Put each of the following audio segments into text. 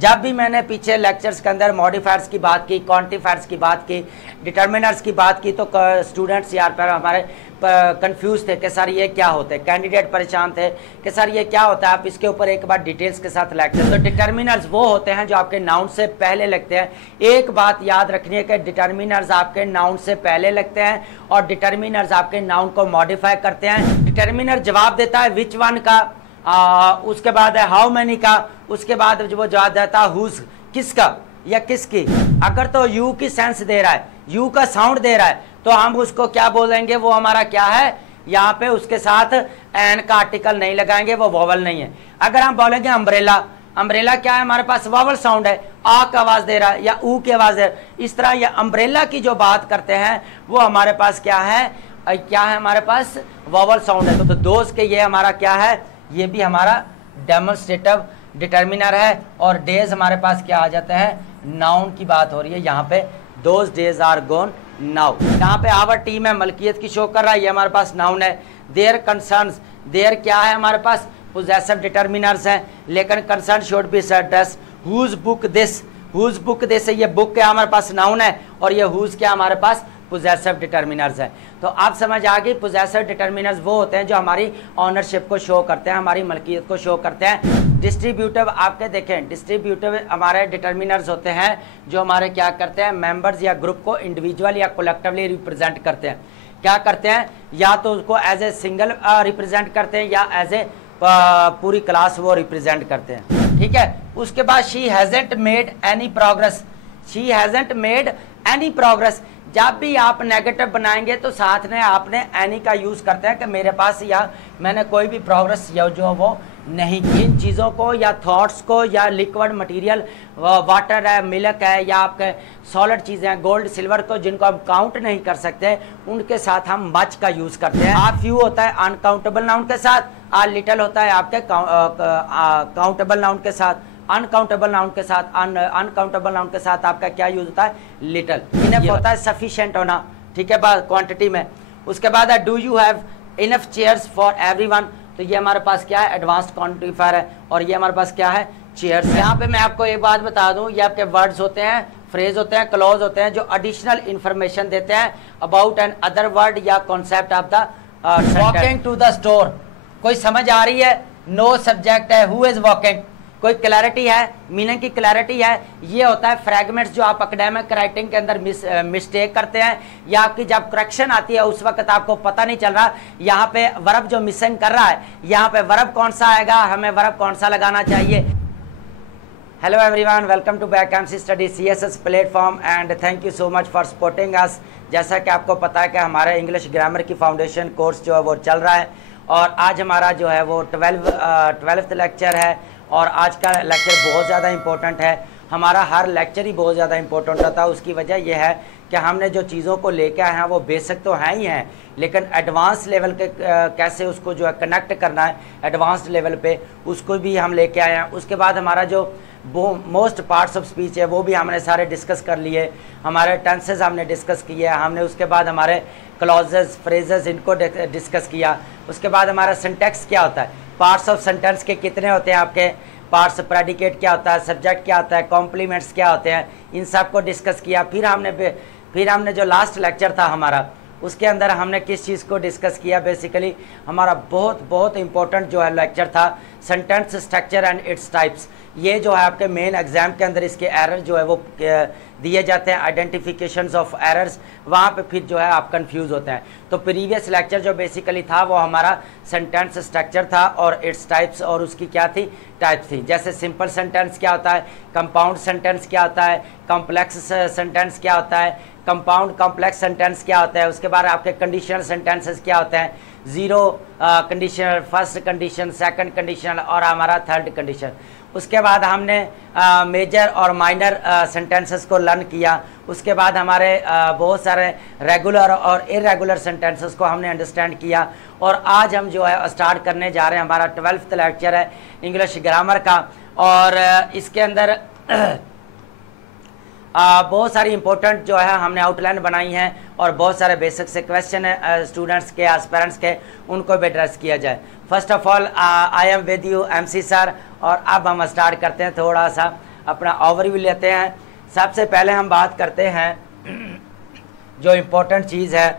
जब भी मैंने पीछे लेक्चर्स के अंदर मॉडिफायर्स की बात की, क्वांटिफायर्स की बात की, डिटर्मिनर्स की बात की, तो स्टूडेंट्स यार पर हमारे कंफ्यूज थे कि सर ये क्या होते हैं। कैंडिडेट परेशान थे कि सर ये क्या होता है, आप इसके ऊपर एक बार डिटेल्स के साथ लेक्चर। तो डिटर्मिनर्स वो होते हैं जो आपके नाउन से पहले लगते हैं। एक बात याद रखनी है कि डिटर्मिनर्स आपके नाउन से पहले लगते हैं और डिटर्मिनर्स आपके नाउन को मॉडिफाई करते हैं। डिटर्मिनर जवाब देता है विच वन का, उसके बाद है हाउ मैनी का, उसके बाद वो जवाब देता है हुज, किसका या किसकी। अगर तो यू की सेंस दे रहा है, यू का साउंड दे रहा है, तो हम उसको क्या बोलेंगे, वो हमारा क्या है, यहाँ पे उसके साथ एन का आर्टिकल नहीं लगाएंगे, वो वॉवल नहीं है। अगर हम बोलेंगे अम्ब्रेला, अम्ब्रेला क्या है, हमारे पास वॉवल साउंड है, आ की आवाज दे रहा है या ऊ की आवाज है। इस तरह ये अम्ब्रेला की जो बात करते हैं वो हमारे पास क्या है, हमारे पास वॉवल साउंड है। तो दोस्त के ये हमारा क्या है, ये भी हमारा डेमोन्स्ट्रेटिव डिटर्मिनर है। और डेज हमारे पास क्या आ जाता है, नाउन की बात हो रही है यहाँ पे, those days are gone now. यहाँ पे आवर टीम है, मलकियत की शो कर रहा है, ये हमारे पास नाउन है। देयर कंसर्न्स, देयर क्या है हमारे पास, पोजेसिव डिटर्मिनर्स हैं, लेकिन concern should be address. Whose book this, whose book this, ये बुक क्या हमारे पास नाउन है और ये हुज क्या हमारे पास पोजेसिव डिटर्मिनर्स है। तो आप समझ आ गई, पोजेसिव डिटर्मिनर्स वो होते हैं जो हमारी ऑनरशिप को शो करते हैं, हमारी मलकियत को शो करते हैं। डिस्ट्रीब्यूटिव आपके देखें, डिस्ट्रीब्यूटिव हमारे डिटर्मिनर्स होते हैं जो हमारे क्या करते हैं, मेंबर्स या ग्रुप को इंडिविजुअल या कलेक्टिवली रिप्रेजेंट करते हैं। क्या करते हैं, या तो उसको एज ए सिंगल रिप्रेजेंट करते हैं या एज ए पूरी क्लास वो रिप्रेजेंट करते हैं। ठीक है, उसके बाद she hasn't made any progress, she hasn't made any progress. जब भी आप नेगेटिव बनाएंगे तो साथ में आपने एनी का यूज़ करते हैं कि मेरे पास या मैंने कोई भी प्रोग्रेस या जो वो नहीं की। इन चीज़ों को या थॉट्स को या लिक्विड मटेरियल, वाटर है, मिल्क है, या आपके सॉलिड चीज़ें हैं, गोल्ड सिल्वर को, जिनको हम काउंट नहीं कर सकते, उनके साथ हम मच का यूज़ करते हैं। आ फ्यू होता है अनकाउंटेबल नाउन के साथ, आ लिटल होता है आपके काउंटेबल नाउन के साथ, अनकाउंटेबल नाउन के साथ, अनकाउंटेबल नाउन के साथ आपका क्या यूज होता है, लिटल। इनफ होता है सफिशिएंट होना, ठीक है, बात क्वांटिटी में। उसके बाद है do you have enough chairs for everyone, तो ये हमारे पास क्या है, एडवांस्ड क्वांटिफायर है, और ये हमारे पास क्या है, चेयर्स। यहाँ पे मैं आपको एक बात बता दूं, ये आपके वर्ड्स होते हैं, फ्रेज होते हैं, क्लॉज होते हैं, जो एडिशनल इंफॉर्मेशन देते हैं अबाउट एन अदर वर्ड या concept of the walking to the store. कोई समझ आ रही है, नो सब्जेक्ट है, हु इज वॉकिंग, कोई क्लैरिटी है, मीनिंग की क्लैरिटी है। ये होता है फ्रैगमेंट्स जो आप एकेडमिक राइटिंग के अंदर मिस्टेक करते हैं, या आपकी जब करेक्शन आती है उस वक्त आपको पता नहीं चल रहा यहाँ पे वर्ब जो मिसिंग कर रहा है, यहाँ पे वर्ब कौन सा आएगा, हमें वर्ब कौन सा लगाना चाहिए। Hello everyone, welcome to back MC study CSS platform and thank you so much for supporting us. जैसा कि आपको पता है कि हमारे इंग्लिश ग्रामर की फाउंडेशन कोर्स जो है वो चल रहा है, और आज हमारा जो है वो 12th लेक्चर है, और आज का लेक्चर बहुत ज़्यादा इम्पोर्टेंट है। हमारा हर लेक्चर ही बहुत ज़्यादा इम्पोर्टेंट होता है। उसकी वजह यह है कि हमने जो चीज़ों को लेके आए हैं वो बेसिक तो हैं ही हैं, लेकिन एडवांस लेवल के कैसे उसको जो है कनेक्ट करना है एडवांस्ड लेवल पे, उसको भी हम लेके आए हैं। उसके बाद हमारा जो मोस्ट पार्ट्स ऑफ स्पीच है वो भी हमने सारे डिस्कस कर लिए, हमारे टेंसेस हमने डिस्कस किए, हमने उसके बाद हमारे क्लॉजेस, फ्रेजेस, इनको डिस्कस किया। उसके बाद हमारा सिंटैक्स क्या होता है, पार्ट्स ऑफ सेंटेंस के कितने होते हैं आपके पार्ट्स, प्रेडिकेट क्या होता है, सब्जेक्ट क्या होता है, कॉम्प्लीमेंट्स क्या होते हैं, इन सब को डिस्कस किया। फिर हमने जो लास्ट लेक्चर था हमारा, उसके अंदर हमने किस चीज़ को डिस्कस किया, बेसिकली हमारा बहुत इंपॉर्टेंट जो है लेक्चर था sentence structure and its types. ये जो है आपके मेन एग्जाम के अंदर इसके एरर जो है वो दिए जाते हैं, आइडेंटिफिकेशंस ऑफ एरर्स, वहाँ पे फिर जो है आप कंफ्यूज होते हैं। तो प्रीवियस लेक्चर जो बेसिकली था वो हमारा सेंटेंस स्ट्रक्चर था और इट्स टाइप्स, और उसकी क्या थी, टाइप थी। जैसे सिंपल सेंटेंस क्या होता है, कंपाउंड सेंटेंस क्या होता है, कॉम्प्लेक्स सेंटेंस क्या होता है, कंपाउंड कॉम्प्लेक्स सेंटेंस क्या होता है, उसके बाद आपके कंडीशनल सेंटेंसेस क्या होते हैं, zero conditional, first condition, second conditional और हमारा थर्ड कंडीशन। उसके बाद हमने मेजर और माइनर सेंटेंसेस को लर्न किया। उसके बाद हमारे बहुत सारे रेगुलर और इरेगुलर सेंटेंसेस को हमने अंडरस्टैंड किया। और आज हम जो है स्टार्ट करने जा रहे हैं, हमारा 12th लेक्चर है इंग्लिश ग्रामर का, और इसके अंदर बहुत सारी इंपॉर्टेंट जो है हमने आउटलाइन बनाई हैं, और बहुत सारे बेसिक से क्वेश्चन है स्टूडेंट्स के, एस्पिरेंट्स के, उनको भी एड्रेस किया जाए। First of all I am with you MC sir, और अब हम स्टार्ट करते हैं थोड़ा सा अपना ओवरव्यू लेते हैं। सबसे पहले हम बात करते हैं जो इम्पोर्टेंट चीज़ है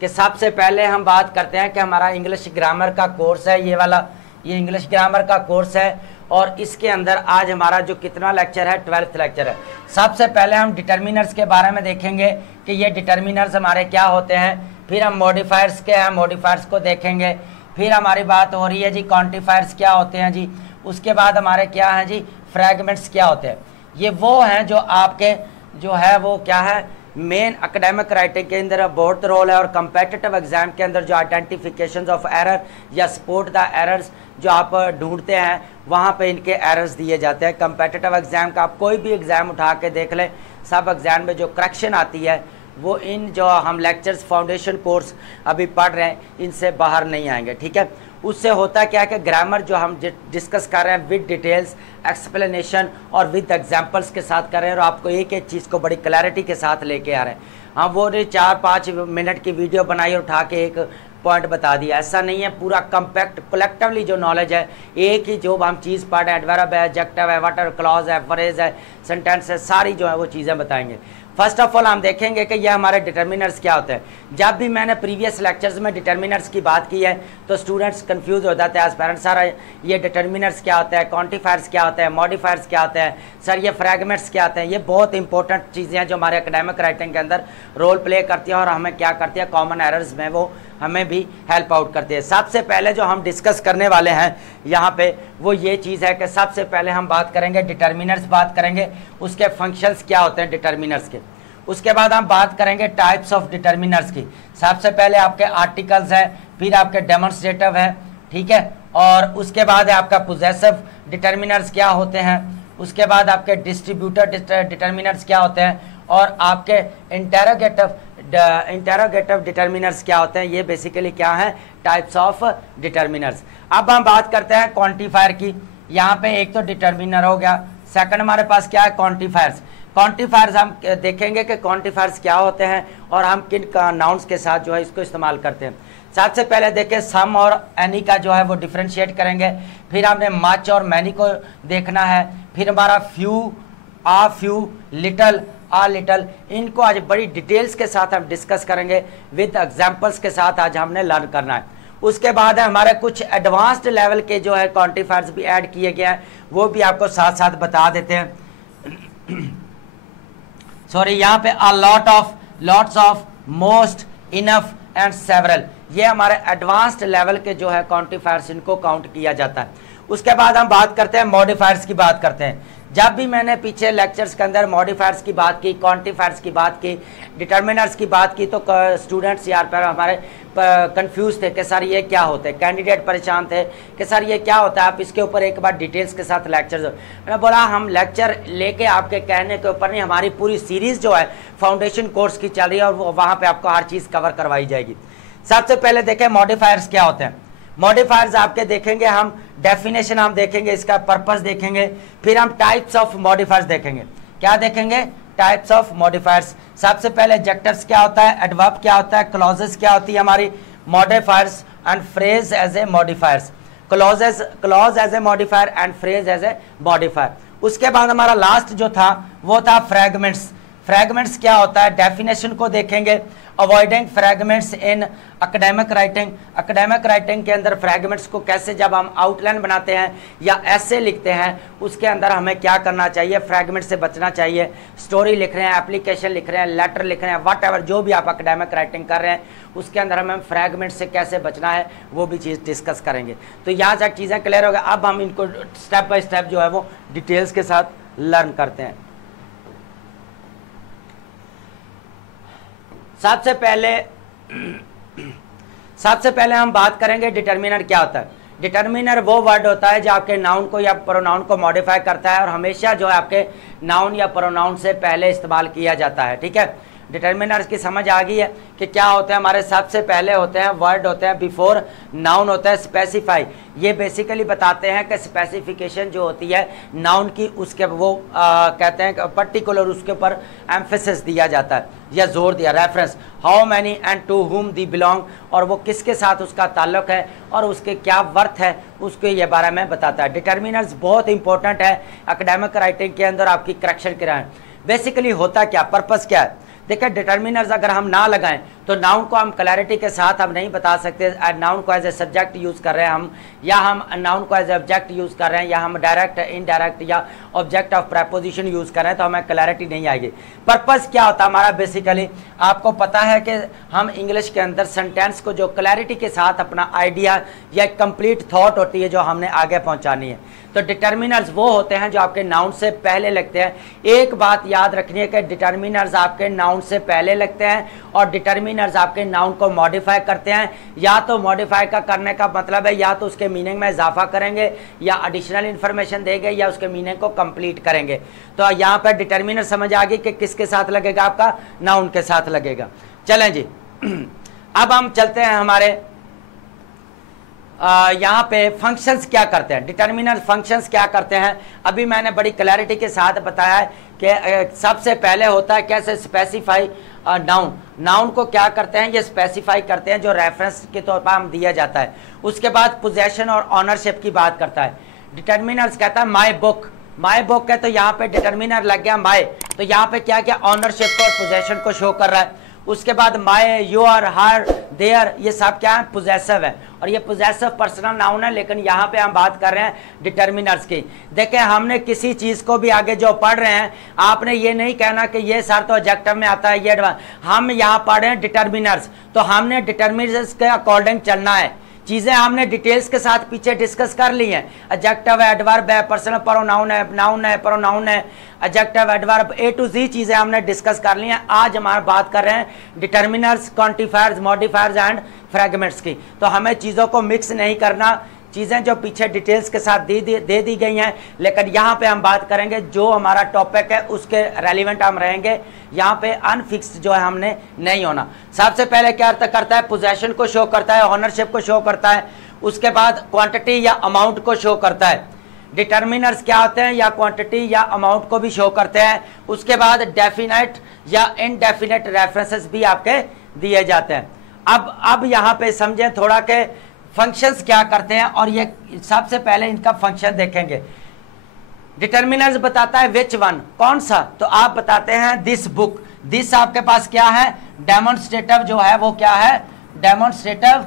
कि सबसे पहले हम बात करते हैं कि हमारा इंग्लिश ग्रामर का कोर्स है, ये वाला, ये इंग्लिश ग्रामर का कोर्स है और इसके अंदर आज हमारा जो कितना लेक्चर है, 12th लेक्चर है। सबसे पहले हम डिटर्मिनर्स के बारे में देखेंगे कि ये डिटर्मिनर्स हमारे क्या होते हैं, फिर हम मॉडिफायर्स के हैं, मॉडिफायर्स को देखेंगे, फिर हमारी बात हो रही है जी क्वांटिफायर्स क्या होते हैं जी, उसके बाद हमारे क्या हैं जी फ्रैगमेंट्स क्या होते हैं। ये वो हैं जो आपके जो है वो क्या है मेन एकेडमिक राइटिंग के अंदर बहुत रोल है और कम्पिटिटिव एग्जाम के अंदर जो आइडेंटिफिकेशन ऑफ एरर या सपोर्ट द एरर्स जो आप ढूंढते हैं वहाँ पे इनके एरर्स दिए जाते हैं। कम्पिटिटिव एग्जाम का आप कोई भी एग्ज़ाम उठा के देख लें, सब एग्जाम में जो करेक्शन आती है वो इन जो हम लेक्चर्स फाउंडेशन कोर्स अभी पढ़ रहे हैं इनसे बाहर नहीं आएंगे, ठीक है। उससे होता क्या है कि ग्रामर जो हम डिस्कस कर रहे हैं विद डिटेल्स एक्सप्लेनेशन और विद एग्जांपल्स के साथ कर रहे हैं और आपको एक एक चीज़ को बड़ी क्लैरिटी के साथ लेके आ रहे हैं। हम वो नहीं 4-5 मिनट की वीडियो बनाई और उठा के एक पॉइंट बता दिया, ऐसा नहीं है। पूरा कम्पैक्ट कलेक्टिवली जो नॉलेज है, एक ही जो हम चीज़ पढ़ रहे हैं, एडवर्ब है, एडजेक्टिव है, व्हाट क्लॉज है, फ्रेज है, सेंटेंस है, सारी जो है वो चीज़ें बताएंगे। फर्स्ट ऑफ ऑल हम देखेंगे कि ये हमारे डिटर्मिनर्स क्या होते हैं। जब भी मैंने प्रीवियस लेक्चर्स में डिटर्मिनर्स की बात की है तो स्टूडेंट्स कंफ्यूज हो जाते हैं, एस्पायरेंट्स सर ये डिटर्मिनर्स क्या होता है, क्वांटिफायर्स क्या होते हैं, मॉडिफायर्स क्या होते हैं, सर ये फ्रैगमेंट्स क्या होते हैं। ये बहुत इंपॉर्टेंट चीज़ें हैं जो हमारे एकेडमिक राइटिंग के अंदर रोल प्ले करती हैं और हमें क्या करती है कॉमन एरर्स में वो हमें भी हेल्प आउट करती है। सबसे पहले जो हम डिस्कस करने वाले हैं यहाँ पे वो ये चीज़ है कि सबसे पहले हम बात करेंगे डिटर्मिनर्स, बात करेंगे उसके फंक्शंस क्या होते हैं डिटर्मिनर्स के। उसके बाद हम बात करेंगे टाइप्स ऑफ डिटर्मिनर्स की। सबसे पहले आपके आर्टिकल्स है, फिर आपके डेमोन्स्ट्रेटिव है, ठीक है, और उसके बाद है आपका पोजेसिव डिटर्मिनर्स क्या होते हैं, उसके बाद आपके डिस्ट्रीब्यूटर डिटर्मिनर्स क्या होते हैं और आपके इंटेरोगेटिव डिटर्मिनर्स क्या होते हैं। ये बेसिकली क्या है टाइप्स ऑफ डिटर्मिनर्स। अब हम बात करते हैं क्वांटिफायर की। यहाँ पे एक तो डिटर्मिनर हो गया, सेकंड हमारे पास क्या है क्वांटिफायर्स। क्वांटिफायर्स हम देखेंगे कि क्वांटिफायर्स क्या होते हैं और हम किन नाउन्स के साथ जो है इसको इस्तेमाल करते हैं। सबसे पहले देखें सम और एनी का जो है वो डिफरेंशिएट करेंगे, फिर हमने मच और मैनी को देखना है, फिर हमारा few, uh few, little, a little, इनको आज बड़ी डिटेल्स के साथ हम डिस्कस करेंगे विद एग्जाम्पल्स के साथ आज हमने लर्न करना है। उसके बाद है हमारे कुछ एडवांस्ड लेवल के जो है क्वांटिफायर्स भी ऐड किए गए हैं, वो भी आपको साथ साथ बता देते हैं। सॉरी, यहाँ पे a lot of, lots of, most, enough and several, ये हमारे एडवांस्ड लेवल के जो है क्वांटिफायर्स इनको काउंट किया जाता है। उसके बाद हम बात करते हैं मॉडिफायर्स की बात करते हैं। जब भी मैंने पीछे लेक्चर्स के अंदर मॉडिफायर्स की बात की, क्वांटिफायर्स की बात की, डिटर्मिनर्स की बात की तो स्टूडेंट्स यार पर हमारे कंफ्यूज थे कि सर ये क्या होते हैं, कैंडिडेट परेशान थे कि सर ये क्या होता है, आप इसके ऊपर एक बार डिटेल्स के साथ लेक्चर। मैंने बोला हम लेक्चर लेके आपके कहने के ऊपर नहीं, हमारी पूरी सीरीज़ जो है फाउंडेशन कोर्स की चल रही है और वहाँ पर आपको हर चीज़ कवर करवाई जाएगी। सबसे पहले देखें मॉडिफायर्स क्या होते हैं। मॉडिफायर्स आपके देखेंगे हम, डेफिनेशन हम देखेंगे, इसका पर्पस देखेंगे, फिर हम टाइप्स ऑफ मॉडिफायर्स देखेंगे। क्या देखेंगे टाइप्स ऑफ मॉडिफायर्स। सबसे पहले एडजेक्टिव्स क्या होता है, एडवर्ब क्या होता है, क्लॉजेस क्या होती है हमारी, modifiers and phrase as a modifiers, clause as a modifier and phrase as a modifier. उसके बाद हमारा लास्ट जो था वो था फ्रैगमेंट्स। फ्रैगमेंट्स क्या होता है, डेफिनेशन को देखेंगे, अवॉइडिंग फ्रैगमेंट्स इन एकेडमिक राइटिंग। एकेडमिक राइटिंग के अंदर फ्रैगमेंट्स को कैसे, जब हम आउटलाइन बनाते हैं या ऐसे लिखते हैं उसके अंदर हमें क्या करना चाहिए, फ्रैगमेंट से बचना चाहिए। स्टोरी लिख रहे हैं, एप्लीकेशन लिख रहे हैं, लेटर लिख रहे हैं, वट एवर जो भी आप एकेडमिक राइटिंग कर रहे हैं उसके अंदर हमें फ्रैगमेंट से कैसे बचना है वो भी चीज़ डिस्कस करेंगे। तो यहाँ तक चीज़ें क्लियर हो गई। अब हम इनको स्टेप बाय स्टेप जो है वो डिटेल्स के साथ लर्न करते हैं। सबसे पहले हम बात करेंगे डिटर्मिनर क्या होता है। डिटर्मिनर वो वर्ड होता है जो आपके नाउन को या प्रोनाउन को मॉडिफाई करता है और हमेशा जो है आपके नाउन या प्रोनाउन से पहले इस्तेमाल किया जाता है, ठीक है। डिटर्मिनर्स की समझ आ गई है कि क्या होते हैं हमारे, सबसे पहले होते हैं वर्ड होते हैं, बिफोर नाउन होता है स्पेसिफाई। ये बेसिकली बताते हैं कि स्पेसिफिकेशन जो होती है नाउन की, उसके वो कहते हैं पर्टिकुलर उसके ऊपर एम्फेसिस दिया जाता है या जोर दिया। Reference, how many and to whom the belong, और वो किसके साथ उसका ताल्लुक है और उसके क्या वर्थ है, उसके ये बारे में बताता है। डिटर्मिनर्स बहुत इंपॉर्टेंट है एकेडमिक राइटिंग के अंदर आपकी करेक्शन कराएं। बेसिकली होता क्या, पर्पस क्या है। देखिए डिटर्मिनर्स अगर हम ना लगाएं तो नाउन को हम क्लैरिटी के साथ हम नहीं बता सकते। नाउन को एज ए सब्जेक्ट यूज़ कर रहे हैं हम, या हम नाउन को एज ए ऑब्जेक्ट यूज़ कर रहे हैं, या हम डायरेक्ट इनडायरेक्ट या ऑब्जेक्ट ऑफ प्रेपोजिशन यूज़ कर रहे हैं, तो हमें क्लैरिटी नहीं आएगी। पर्पस क्या होता है हमारा, बेसिकली आपको पता है कि हम इंग्लिश के अंदर सेंटेंस को जो क्लैरिटी के साथ अपना आइडिया या कंप्लीट थॉट होती है जो हमने आगे पहुँचानी है, तो डिटर्मिनर्स वो होते हैं जो आपके नाउन से पहले लगते हैं। एक बात याद रखनी है कि डिटर्मिनर्स आपके नाउन से पहले लगते हैं और डिटर्मिनर्स आपके नाउन को मॉडिफाई करते हैं। या तो मॉडिफाई का करने का मतलब है या तो उसके मीनिंग में इजाफा करेंगे या एडिशनल इन्फॉर्मेशन देंगे या उसके मीनिंग को कंप्लीट करेंगे। तो यहाँ पर डिटर्मिनर समझ आ गई कि किसके साथ लगेगा, आपका नाउन के साथ लगेगा। चलें जी अब हम चलते हैं हमारे यहाँ पे फंक्शंस क्या करते हैं, डिटर्मिनर फंक्शंस क्या करते हैं। अभी मैंने बड़ी क्लैरिटी के साथ बताया है कि सबसे पहले होता है कैसे स्पेसिफाई नाउन। नाउन को क्या करते हैं, ये स्पेसिफाई करते हैं जो रेफरेंस के तौर पर हम दिया जाता है। उसके बाद पोजेशन और ऑनरशिप की बात करता है। डिटर्मिनर्स कहता है माई बुक, माई बुक है तो यहाँ पे डिटर्मिनर लग गया माई, तो यहाँ पे क्या क्या ऑनरशिप को और पोजेशन को शो कर रहा है। उसके बाद माई, योर, हर, देयर, ये सब क्या है, पोजेसिव है, और ये पोजेसिव पर्सनल नाउन है। लेकिन यहाँ पे हम बात कर रहे हैं डिटर्मिनर्स की। देखें हमने किसी चीज़ को भी आगे जो पढ़ रहे हैं, आपने ये नहीं कहना कि ये सर तो एडजेक्टिव में आता है, ये हम यहाँ पढ़ रहे हैं डिटर्मिनर्स, तो हमने डिटर्मिनर्स के अकॉर्डिंग चलना है। चीज़ें हमने डिटेल्स के साथ पीछे डिस्कस कर ली हैं। एडजेक्टिव है, एडवर्ब है, पर्सनल प्रोनाउन है, नाउन है, प्रोनाउन है, एडजेक्टिव, एडवर्ब, ए टू जी चीज़ें हमने डिस्कस कर ली हैं। आज हमारा बात कर रहे हैं determiners, quantifiers, modifiers and fragments की। तो हमें चीज़ों को मिक्स नहीं करना, चीज़ें जो पीछे डिटेल्स के साथ दे दी गई हैं, लेकिन यहाँ पे हम बात करेंगे जो हमारा टॉपिक है उसके रेलिवेंट हम रहेंगे। यहाँ पे अनफिक्स्ड जो है हमने नहीं होना। सबसे पहले क्या करता है, पोजेशन को शो करता है, ऑनरशिप को शो करता है। उसके बाद क्वांटिटी या अमाउंट को शो करता है। डिटर्मिनर्स क्या होते हैं, या क्वांटिटी या अमाउंट को भी शो करते हैं। उसके बाद डेफिनेट या इनडेफिनेट रेफरेंसेस भी आपके दिए जाते हैं। अब यहाँ पे समझें थोड़ा के फंक्शंस क्या करते हैं, और ये सबसे पहले इनका फंक्शन देखेंगे। डिटर्मिनर्स बताता है विच वन, कौन सा, तो आप बताते हैं दिस बुक। दिस आपके पास क्या है, डेमोन्स्ट्रेटिव जो है वो क्या है, डेमोन्स्ट्रेटिव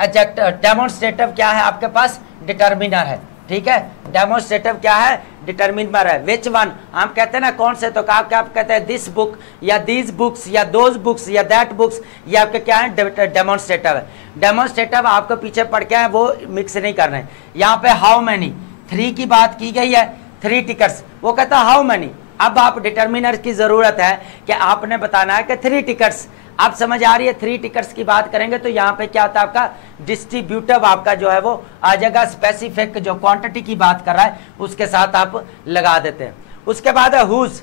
एडजेक्टिव। डेमोन्स्ट्रेटिव क्या है आपके पास, डिटर्मिनर है, ठीक है। डेमोन्स्ट्रेटिव क्या है, डिटर्मिनर है। विच वन हम कहते हैं ना कौन से, तो आप क्या कहते हैं दिस बुक या दीज बुक्स या दोज बुक्स या दैट बुक्स, ये आपके क्या है, डेमोन्स्ट्रेटिव है। डेमोन्स्ट्रेटिव आपको पीछे पढ़ के है, वो मिक्स नहीं कर रहे हैं। यहाँ पे हाउ मैनी, 3 की बात की गई है, 3 टिकट्स, वो कहता है हाउ मैनी। अब आप डिटर्मिनर की जरूरत है कि आपने बताना है कि 3 टिकट्स। आप समझ आ रही है, 3 टिकट्स की बात करेंगे तो यहाँ पे क्या होता है आपका डिस्ट्रीब्यूटिव आपका जो है वो आ जाएगा। स्पेसिफिक जो क्वांटिटी की बात कर रहा है उसके साथ आप लगा देते हैं। उसके बाद है हुज।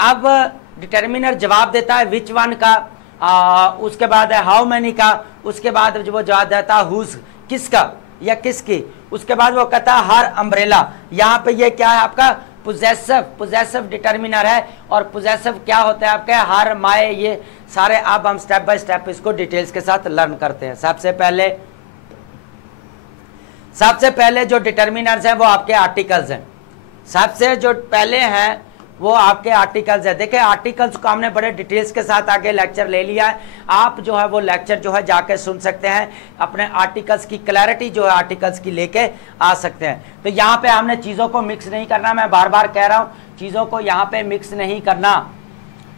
अब डिटर्मिनर जवाब देता है विच वन का, उसके बाद है हाउ मैनी का, उसके बाद जो वो जवाब देता है हुज, किसका या किसकी। उसके बाद वो कहता है हर अम्ब्रेला। यहाँ पे ये क्या है आपका पोजेसिव डिटर्मिनर है, और पोजेसिव क्या होता है आपके हर, माय, ये सारे। अब हम स्टेप बाय स्टेप इसको डिटेल्स के साथ लर्न करते हैं। सबसे पहले जो डिटर्मिनर्स हैं वो आपके आर्टिकल्स हैं। सबसे जो पहले हैं वो आपके आर्टिकल्स है। देखिए आर्टिकल्स को हमने बड़े डिटेल्स के साथ आगे लेक्चर ले लिया है। आप जो है वो लेक्चर जो है जाके सुन सकते हैं, अपने आर्टिकल्स की क्लैरिटी जो है आर्टिकल्स की लेके आ सकते हैं। तो यहाँ पे हमने चीज़ों को मिक्स नहीं करना, मैं बार बार कह रहा हूँ, चीज़ों को यहाँ पे मिक्स नहीं करना,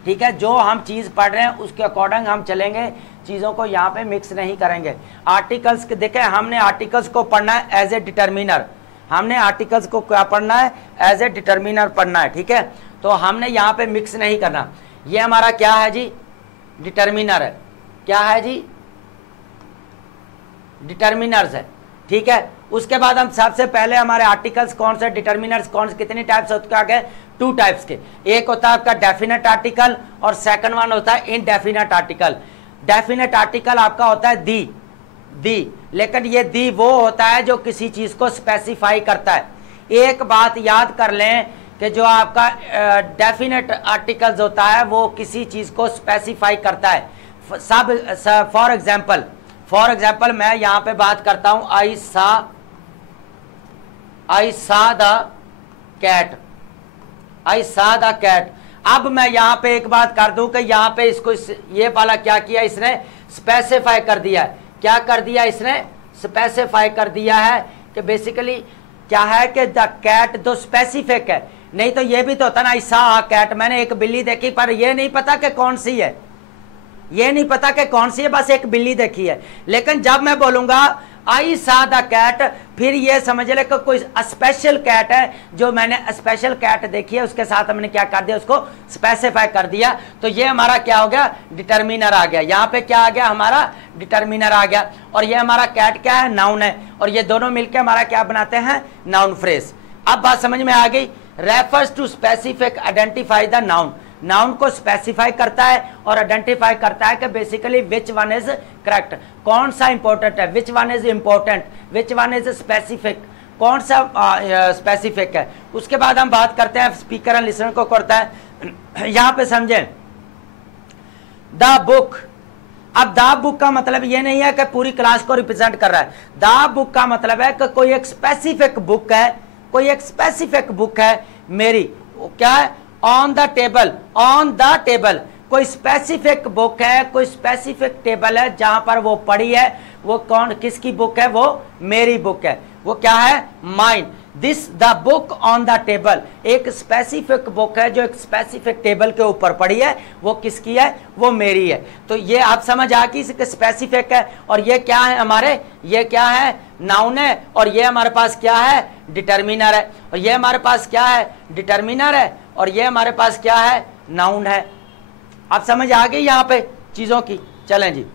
ठीक है। जो हम चीज़ पढ़ रहे हैं उसके अकॉर्डिंग हम चलेंगे, चीज़ों को यहाँ पे मिक्स नहीं करेंगे। आर्टिकल्स देखें, हमने आर्टिकल्स को पढ़ना है एज ए डिटर्मिनर। हमने आर्टिकल्स को क्या पढ़ना है, एज ए डिटर्मिनर पढ़ना है, ठीक है। तो हमने यहाँ पे मिक्स नहीं करना। ये हमारा क्या है जी, डिटर्मिनर है। क्या है जी, डिटर्मिनर्स है। ठीक है। उसके बाद हम सबसे पहले हमारे आर्टिकल्स कौन से, डिटर्मिनर्स कौन से, कितने टाइप्स होते हैं, टू टाइप्स के। एक होता है आपका डेफिनेट आर्टिकल और सेकंड वन होता है इनडेफिनेट आर्टिकल। डेफिनेट आर्टिकल आपका होता है दी, लेकिन ये दी वो होता है जो किसी चीज को स्पेसिफाई करता है। एक बात याद कर लें कि जो आपका डेफिनेट आर्टिकल्स होता है वो किसी चीज को स्पेसिफाई करता है। सब फॉर एग्जाम्पल मैं यहां पे बात करता हूं, आई सा द कैट। अब मैं यहां पे एक बात कर दूं कि यहां पे इसको ये वाला क्या किया, इसने स्पेसिफाई कर दिया है। क्या कर दिया इसने, स्पेसिफाई कर दिया है कि बेसिकली क्या है कि द कैट तो स्पेसिफिक है, नहीं तो ये भी तो होता ना, आई सा अ कैट, मैंने एक बिल्ली देखी पर ये नहीं पता कि कौन सी है, ये नहीं पता कि कौन सी है, बस एक बिल्ली देखी है। लेकिन जब मैं बोलूंगा आई सा द कैट, फिर ये समझ ले कि कोई स्पेशल कैट है, जो मैंने स्पेशल कैट देखी है, उसके साथ हमने क्या कर दिया, उसको स्पेसिफाई कर दिया। तो ये हमारा क्या हो गया, डिटर्मिनर आ गया। यहाँ पे क्या आ गया, हमारा डिटर्मिनर आ गया। और ये हमारा कैट क्या है, नाउन है, और ये दोनों मिलकर हमारा क्या बनाते हैं, नाउन फ्रेज। अब बात समझ में आ गई। Refers to specific identify the noun, noun को स्पेसिफाई करता है और आइडेंटिफाई करता है कि basically which one is correct, कौन सा इंपॉर्टेंट है, which one is important, which one is specific, कौन सा स्पेसिफिक है। उसके बाद हम बात करते हैं स्पीकर एंड लिसनर को करता है। यहां पे समझें द बुक। अब द बुक का मतलब ये नहीं है कि पूरी क्लास को रिप्रेजेंट कर रहा है। द बुक का मतलब है कि कोई एक स्पेसिफिक बुक है, कोई एक स्पेसिफिक बुक है मेरी, क्या है, ऑन द टेबल, कोई स्पेसिफिक बुक है, कोई स्पेसिफिक टेबल है जहां पर वो पड़ी है। वो कौन, किसकी बुक है, वो मेरी बुक है, वो क्या है, mine. This the book on the table, एक स्पेसिफिक बुक है जो एक स्पेसिफिक टेबल के ऊपर पड़ी है, वो किसकी है, वो मेरी है। तो ये आप समझ आ कि स्पेसिफिक है, और ये क्या है हमारे, ये क्या है, नाउन है, और ये हमारे पास क्या है, डिटर्मिनर है, और ये हमारे पास क्या है, डिटर्मिनर है, और ये हमारे पास क्या है, नाउन है। आप समझ आ गई यहां पे चीजों की। चलें जी,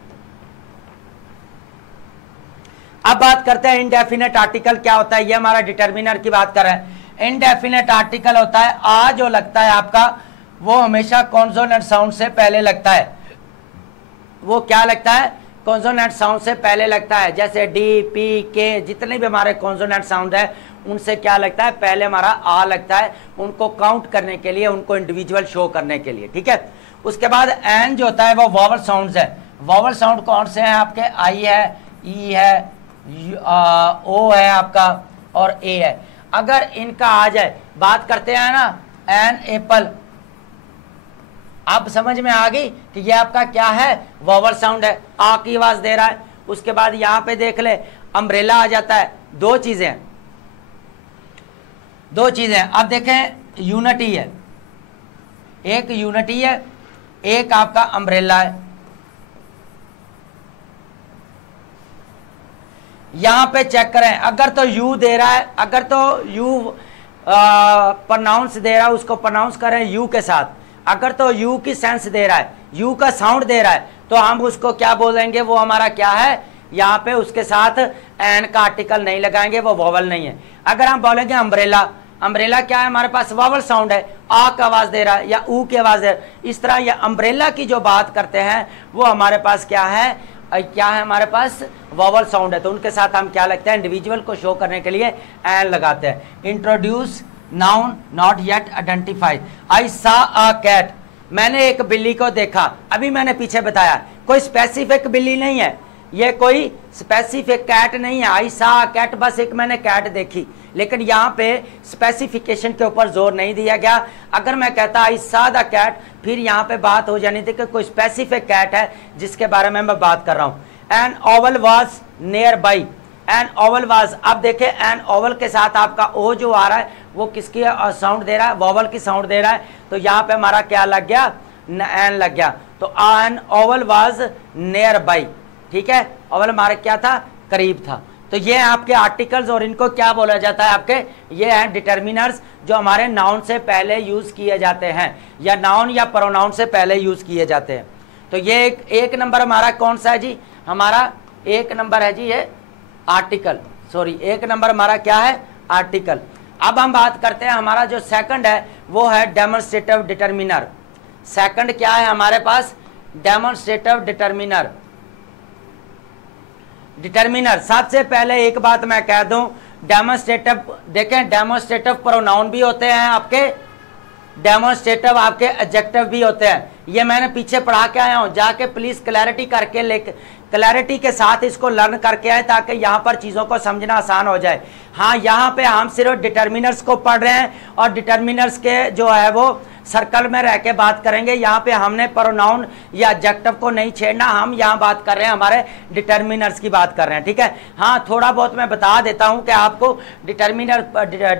अब बात करते हैं इनडेफिनेट आर्टिकल क्या होता है। ये हमारा डिटर्मिनर की बात कर रहे हैं। इनडेफिनेट आर्टिकल होता है आ जो लगता है आपका, वो हमेशा कॉन्सोनेंट साउंड से पहले लगता है। वो क्या लगता है, कॉन्सोनेंट साउंड से पहले लगता है। जैसे डी, पी, के, जितने भी हमारे कॉन्सोनेंट साउंड है उनसे क्या लगता है, पहले हमारा आ लगता है, उनको काउंट करने के लिए, उनको इंडिविजुअल शो करने के लिए, ठीक है। उसके बाद एन जो होता है वो वॉवल साउंड्स है। वॉवल साउंड कौन से हैं आपके, आई है, ई है, ओ है आपका, और ए है। अगर इनका आ जाए, बात करते हैं ना, एन एप्पल, आप समझ में आ गई कि ये आपका क्या है, वॉवल साउंड है, आ की आवाज दे रहा है। उसके बाद यहां पे देख ले, अम्ब्रेला आ जाता है। दो चीजें अब देखें, यूनिटी है, एक यूनिटी है, एक आपका अम्ब्रेला है। यहां पे चेक करें, अगर तो यू दे रहा है, अगर तो यू प्रोनाउंस दे रहा है, उसको प्रोनाउंस करें यू के साथ। अगर तो यू की सेंस दे रहा है, यू का साउंड दे रहा है, तो हम उसको क्या बोलेंगे, वो हमारा क्या है, यहाँ पे उसके साथ एन का आर्टिकल नहीं लगाएंगे, वो वॉवल नहीं है। अगर हम बोलेंगे अम्ब्रेला, अम्ब्रेला क्या है, हमारे पास वॉवल साउंड है, आ का आवाज दे रहा है या ऊ की आवाज है। इस तरह ये अम्ब्रेला की जो बात करते हैं वो हमारे पास क्या है, हमारे पास वॉवल साउंड है। तो उनके साथ हम क्या लगता है, इंडिविजुअल को शो करने के लिए एन लगाते हैं। Introduce noun not yet identified. I saw a cat, मैंने एक बिल्ली को देखा। अभी मैंने पीछे बताया कोई स्पेसिफिक बिल्ली नहीं है, ये कोई स्पेसिफिक कैट नहीं है। आई सा कैट, बस एक मैंने कैट देखी, लेकिन यहाँ पे स्पेसिफिकेशन के ऊपर जोर नहीं दिया गया। अगर मैं कहता आई सा द कैट, फिर यहाँ पे बात हो जानी थी कि कोई स्पेसिफिक कैट है जिसके बारे में मैं बात कर रहा हूँ। An oval was nearby, an oval was, अब देखे एन ओवल के साथ आपका ओ जो आ रहा है वो किसकी साउंड दे रहा है, वॉवल की साउंड दे रहा है। तो यहाँ पे हमारा क्या लग गया, एन लग गया। तो an oval was nearby, ठीक है, ओवल हमारा क्या था, करीब था। तो ये आपके आर्टिकल्स, और इनको क्या बोला जाता है आपके, ये हैं डिटर्मिनर्स, जो हमारे नाउन से पहले यूज किए जाते हैं, या नाउन या प्रोनाउन से पहले यूज किए जाते हैं। तो ये एक नंबर हमारा कौन सा है जी, हमारा एक नंबर है जी ये आर्टिकल। सॉरी, एक नंबर हमारा क्या है, आर्टिकल। अब हम बात करते हैं, हमारा जो सेकंड है वो है डेमोन्स्ट्रेटिव डिटरमिनर। सेकंड क्या है हमारे पास, डेमोन्स्ट्रेटिव डिटरमिनर। डिटरमिनर, सबसे पहले एक बात मैं कह दूं, डेमोन्स्ट्रेटिव, देखें डेमोन्स्ट्रेटिव प्रोनाउन भी होते हैं आपके, डेमोन्स्ट्रेटिव आपके एडजेक्टिव भी होते हैं। ये मैंने पीछे पढ़ा के आया हूं, जाके प्लीज क्लैरिटी करके लेके, क्लैरिटी के साथ इसको लर्न करके आए ताकि यहाँ पर चीज़ों को समझना आसान हो जाए। हाँ, यहाँ पे हम सिर्फ डिटरमिनर्स को पढ़ रहे हैं और डिटरमिनर्स के जो है वो सर्कल में रह के बात करेंगे। यहाँ पे हमने प्रोनाउन या एडजेक्टिव को नहीं छेड़ना, हम यहाँ बात कर रहे हैं, हमारे डिटरमिनर्स की बात कर रहे हैं, ठीक है। हाँ, थोड़ा बहुत मैं बता देता हूँ कि आपको डिटरमिनर,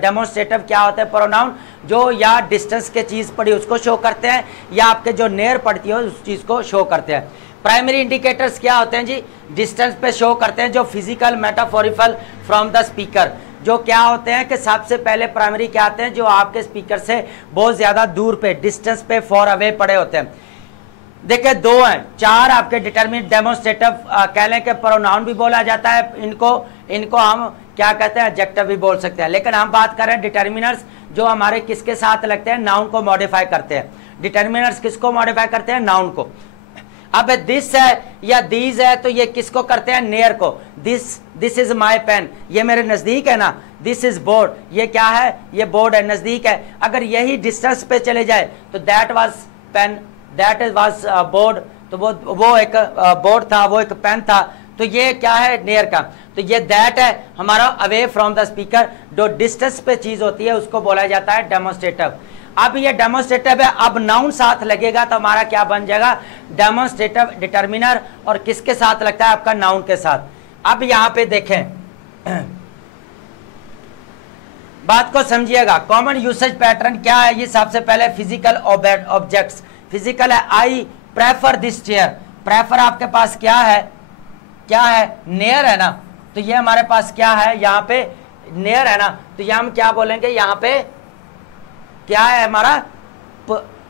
डेमोन्स्ट्रेटिव क्या होता है, प्रोनाउन जो या डिस्टेंस के चीज़ पड़ी उसको शो करते हैं या आपके जो नियर पड़ती है उस चीज़ को शो करते हैं। प्राइमरी इंडिकेटर्स क्या होते हैं जी, डिस्टेंस पे शो करते हैं, जो physical metaphorical from the speaker, जो क्या होते हैं कि सबसे पहले प्राइमरी क्या आते हैं, जो आपके स्पीकर से बहुत ज़्यादा दूर पे, डिस्टेंस पे, फॉर अवे पड़े होते हैं। देखिए दो हैं, चार आपके डिटरमिन डेमोन्स्ट्रेटिव कह लें कि प्रोनाउन भी बोला जाता है, इनको हम क्या कहते हैं, एडजेक्टिव भी बोल सकते हैं, लेकिन हम बात कर रहे हैं डिटरमिनर्स जो हमारे किसके साथ लगते हैं, नाउन को मॉडिफाई करते हैं। डिटरमिनर्स किसको मॉडिफाई करते हैं, नाउन को। अब दिस है या दीज है तो ये किसको करते हैं, नियर को। दिस इज माई पेन, ये मेरे नजदीक है ना। दिस इज बोर्ड, ये क्या है, ये बोर्ड है, नजदीक है। अगर यही डिस्टेंस पे चले जाए तो that was pen, that was board, तो वो एक बोर्ड था, वो एक पेन था, तो ये क्या है, नियर का। तो ये दैट है हमारा अवे फ्रॉम द स्पीकर, जो डिस्टेंस पे चीज होती है उसको बोला जाता है डेमोन्स्ट्रेटिव। अब ये डेमोन्स्ट्रेटिव है, अब नाउन साथ लगेगा तो हमारा क्या बन जाएगा, डेमोन्स्ट्रेटिव डिटरमिनर, और किसके साथ लगता है, आपका नाउन के साथ। अब यहां पे देखें, बात को समझिएगा, कॉमन यूसेज पैटर्न क्या है। ये सबसे पहले फिजिकल ऑब्जेक्ट्स, फिजिकल है, I prefer this chair, prefer आपके पास क्या है, क्या है, नियर है ना, तो ये हमारे पास क्या है, यहाँ पे नियर है ना, तो ये हम क्या बोलेंगे, यहाँ पे क्या है हमारा,